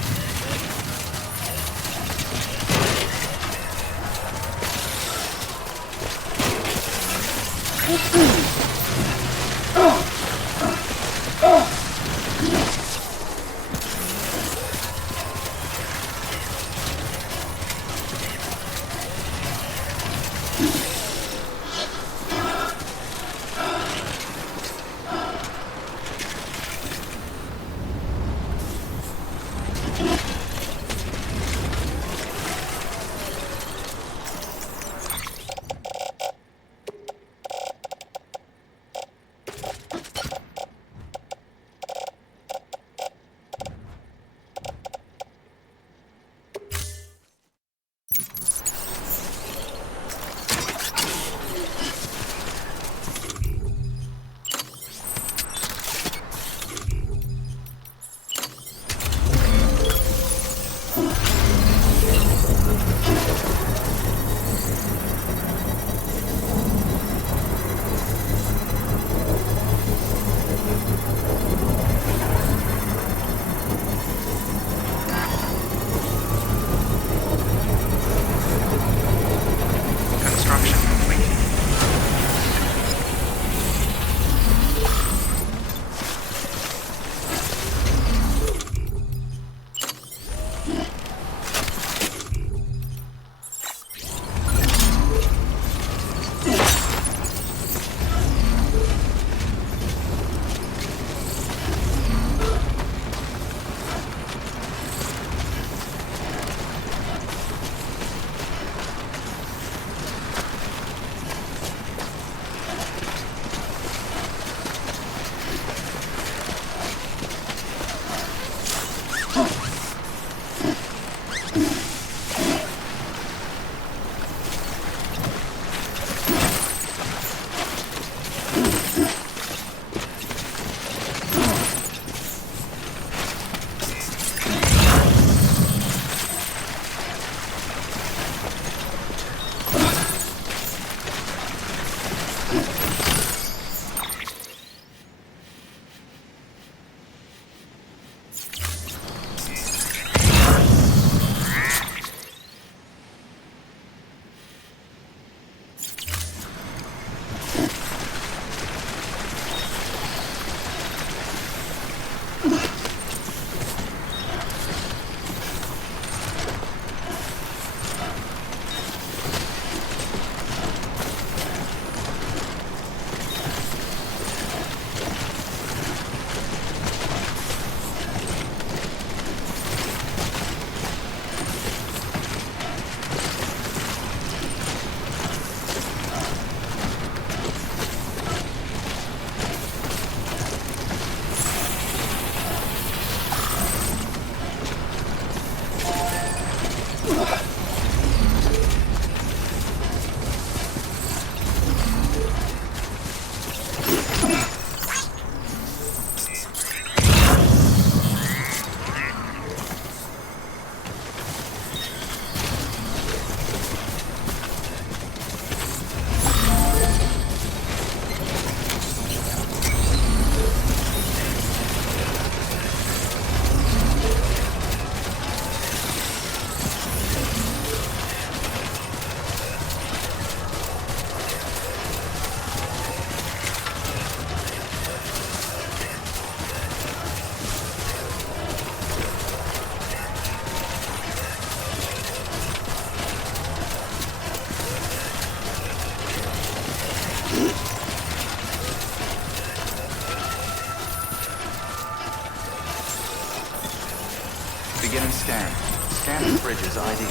Beginning scan. Scanning bridges ID.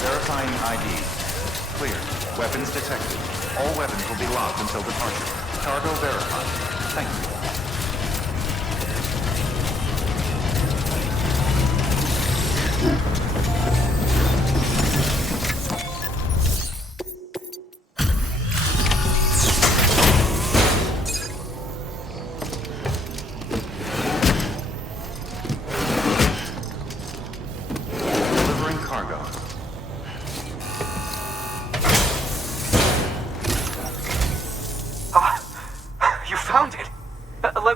Verifying ID. Clear. Weapons detected. All weapons will be locked until departure. Cargo verified. Thank you.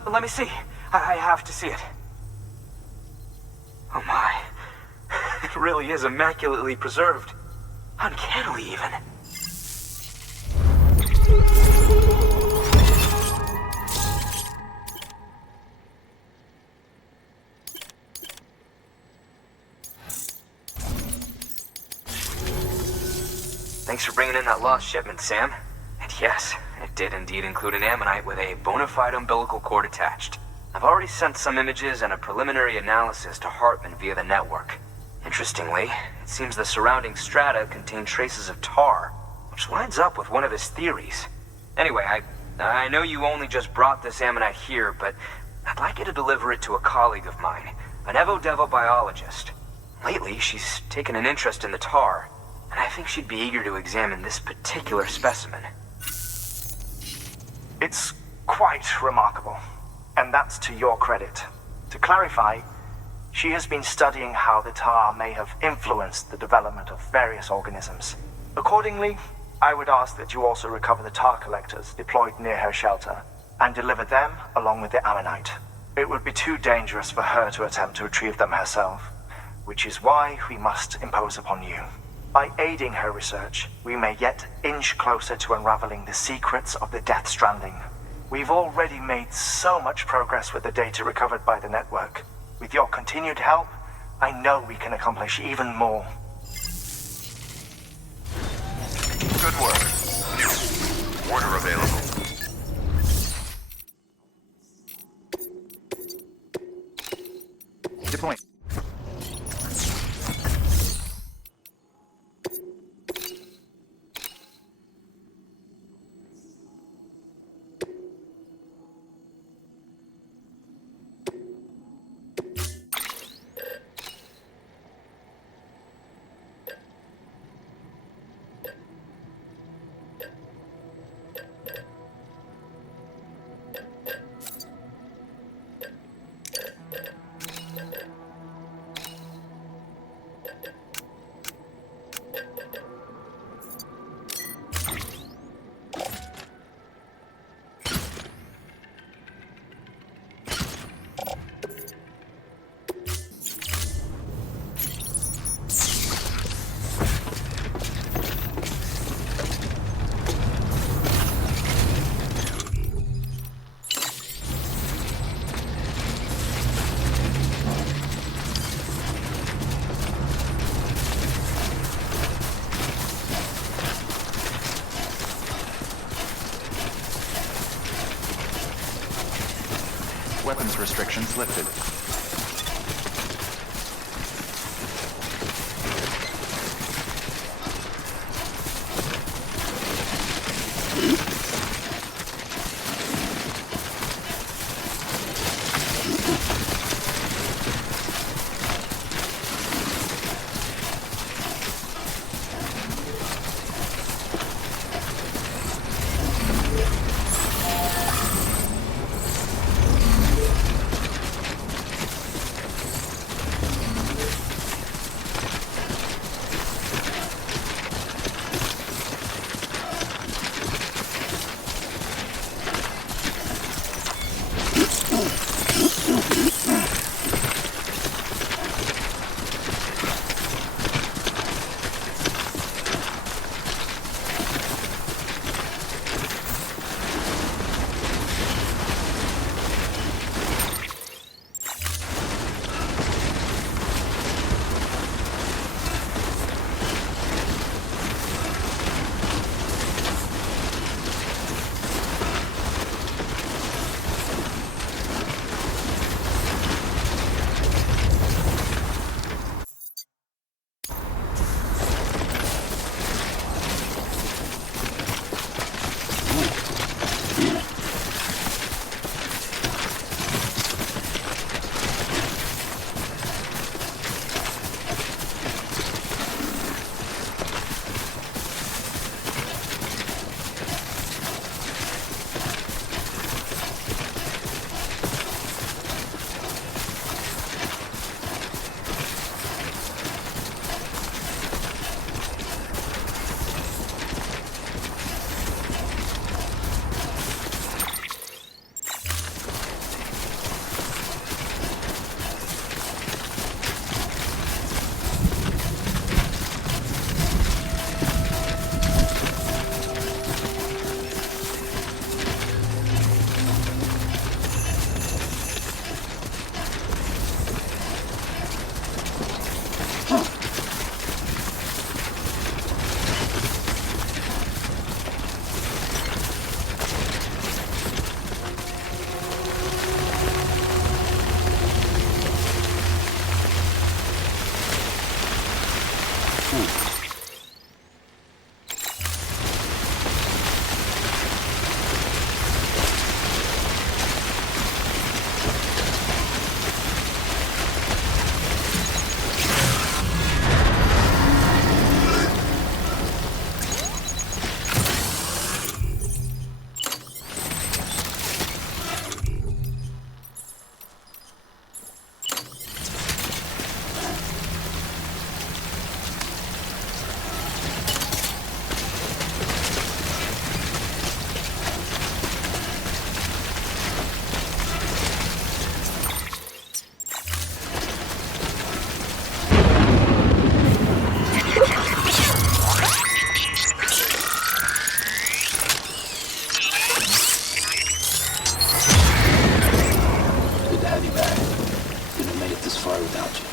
Let me see. I have to see it. Oh my. It really is immaculately preserved. Uncannily, even. Thanks for bringing in that lost shipment, Sam. And yes, it did indeed include an ammonite with a bona fide umbilical cord attached. I've already sent some images and a preliminary analysis to Heartman via the network. Interestingly, it seems the surrounding strata contain traces of tar, which lines up with one of his theories. Anyway, I know you only just brought this ammonite here, but I'd like you to deliver it to a colleague of mine, an Evo-Devo biologist. Lately, she's taken an interest in the tar, and I think she'd be eager to examine this particular specimen. It's quite remarkable, and that's to your credit. To clarify, she has been studying how the tar may have influenced the development of various organisms. Accordingly, I would ask that you also recover the tar collectors deployed near her shelter, and deliver them along with the ammonite. It would be too dangerous for her to attempt to retrieve them herself, which is why we must impose upon you. By aiding her research, we may yet inch closer to unraveling the secrets of the Death Stranding. We've already made so much progress with the data recovered by the network. With your continued help, I know we can accomplish even more. Good work. New order available. Deploying. Weapons restrictions lifted. have you back. Couldn't have made it this far without you.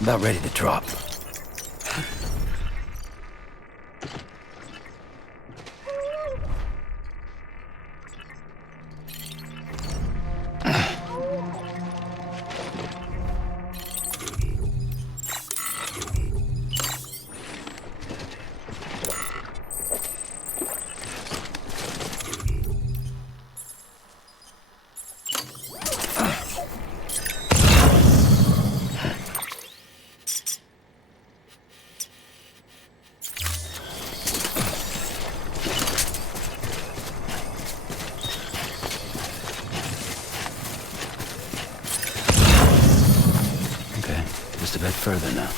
About ready to drop. Just a bit further now.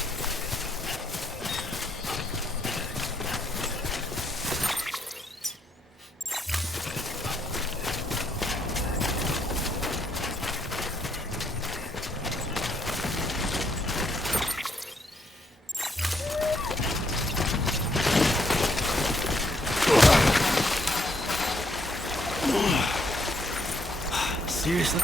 Seriously?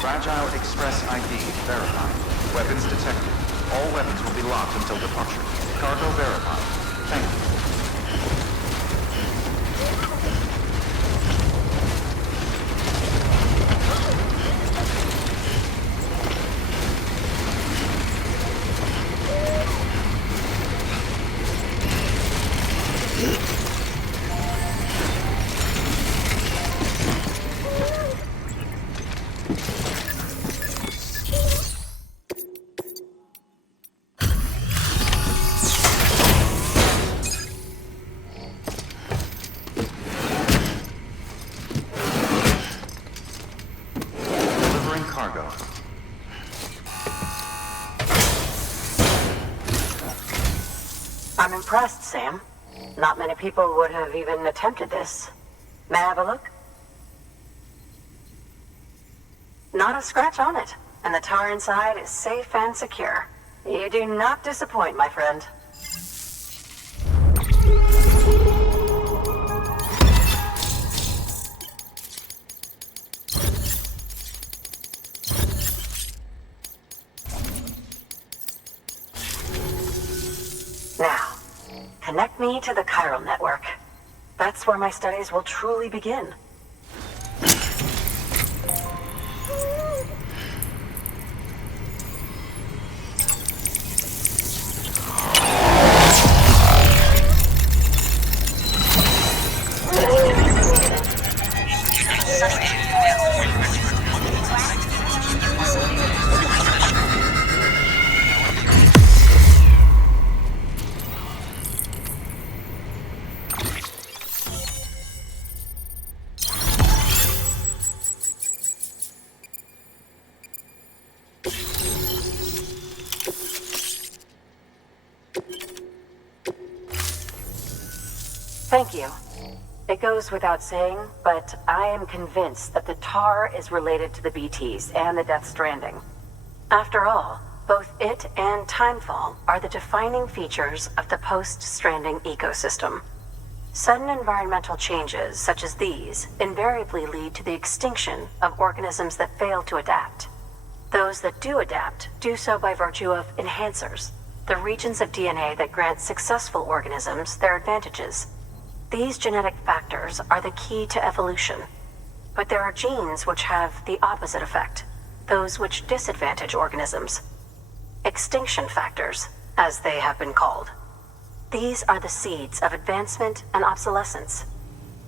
Fragile Express ID verified. Weapons detected. All weapons will be locked until departure. Cargo verified. Thank you. impressed, Sam. Not many people would have even attempted this. May I have a look? Not a scratch on it, and the tar inside is safe and secure. You do not disappoint, my friend. Now, connect me to the chiral network. That's where my studies will truly begin. Thank you. It goes without saying, but I am convinced that the tar is related to the BTs and the Death Stranding. After all, both it and Timefall are the defining features of the post-Stranding ecosystem. Sudden environmental changes such as these invariably lead to the extinction of organisms that fail to adapt. Those that do adapt do so by virtue of enhancers, the regions of DNA that grant successful organisms their advantages. These genetic factors are the key to evolution. But there are genes which have the opposite effect, those which disadvantage organisms. Extinction factors, as they have been called. These are the seeds of advancement and obsolescence.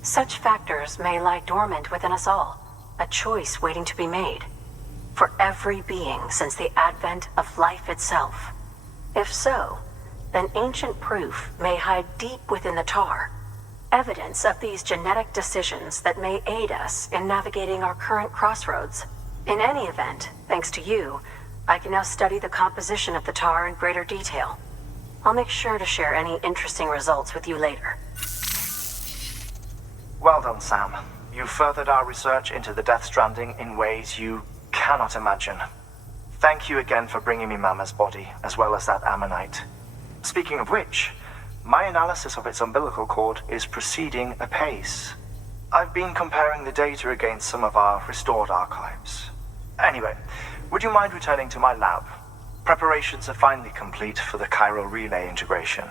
Such factors may lie dormant within us all, a choice waiting to be made. For every being since the advent of life itself. If so, then ancient proof may hide deep within the tar. Evidence of these genetic decisions that may aid us in navigating our current crossroads. In any event, thanks to you, I can now study the composition of the tar in greater detail. I'll make sure to share any interesting results with you later. Well done, Sam. You furthered our research into the Death Stranding in ways you cannot imagine. Thank you again for bringing me Mama's body, as well as that ammonite. Speaking of which, my analysis of its umbilical cord is proceeding apace. I've been comparing the data against some of our restored archives. Anyway, would you mind returning to my lab? Preparations are finally complete for the chiral relay integration.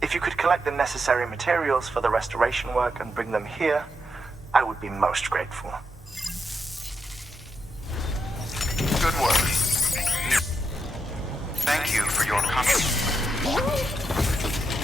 If you could collect the necessary materials for the restoration work and bring them here, I would be most grateful. Good work. Thank you for your contribution.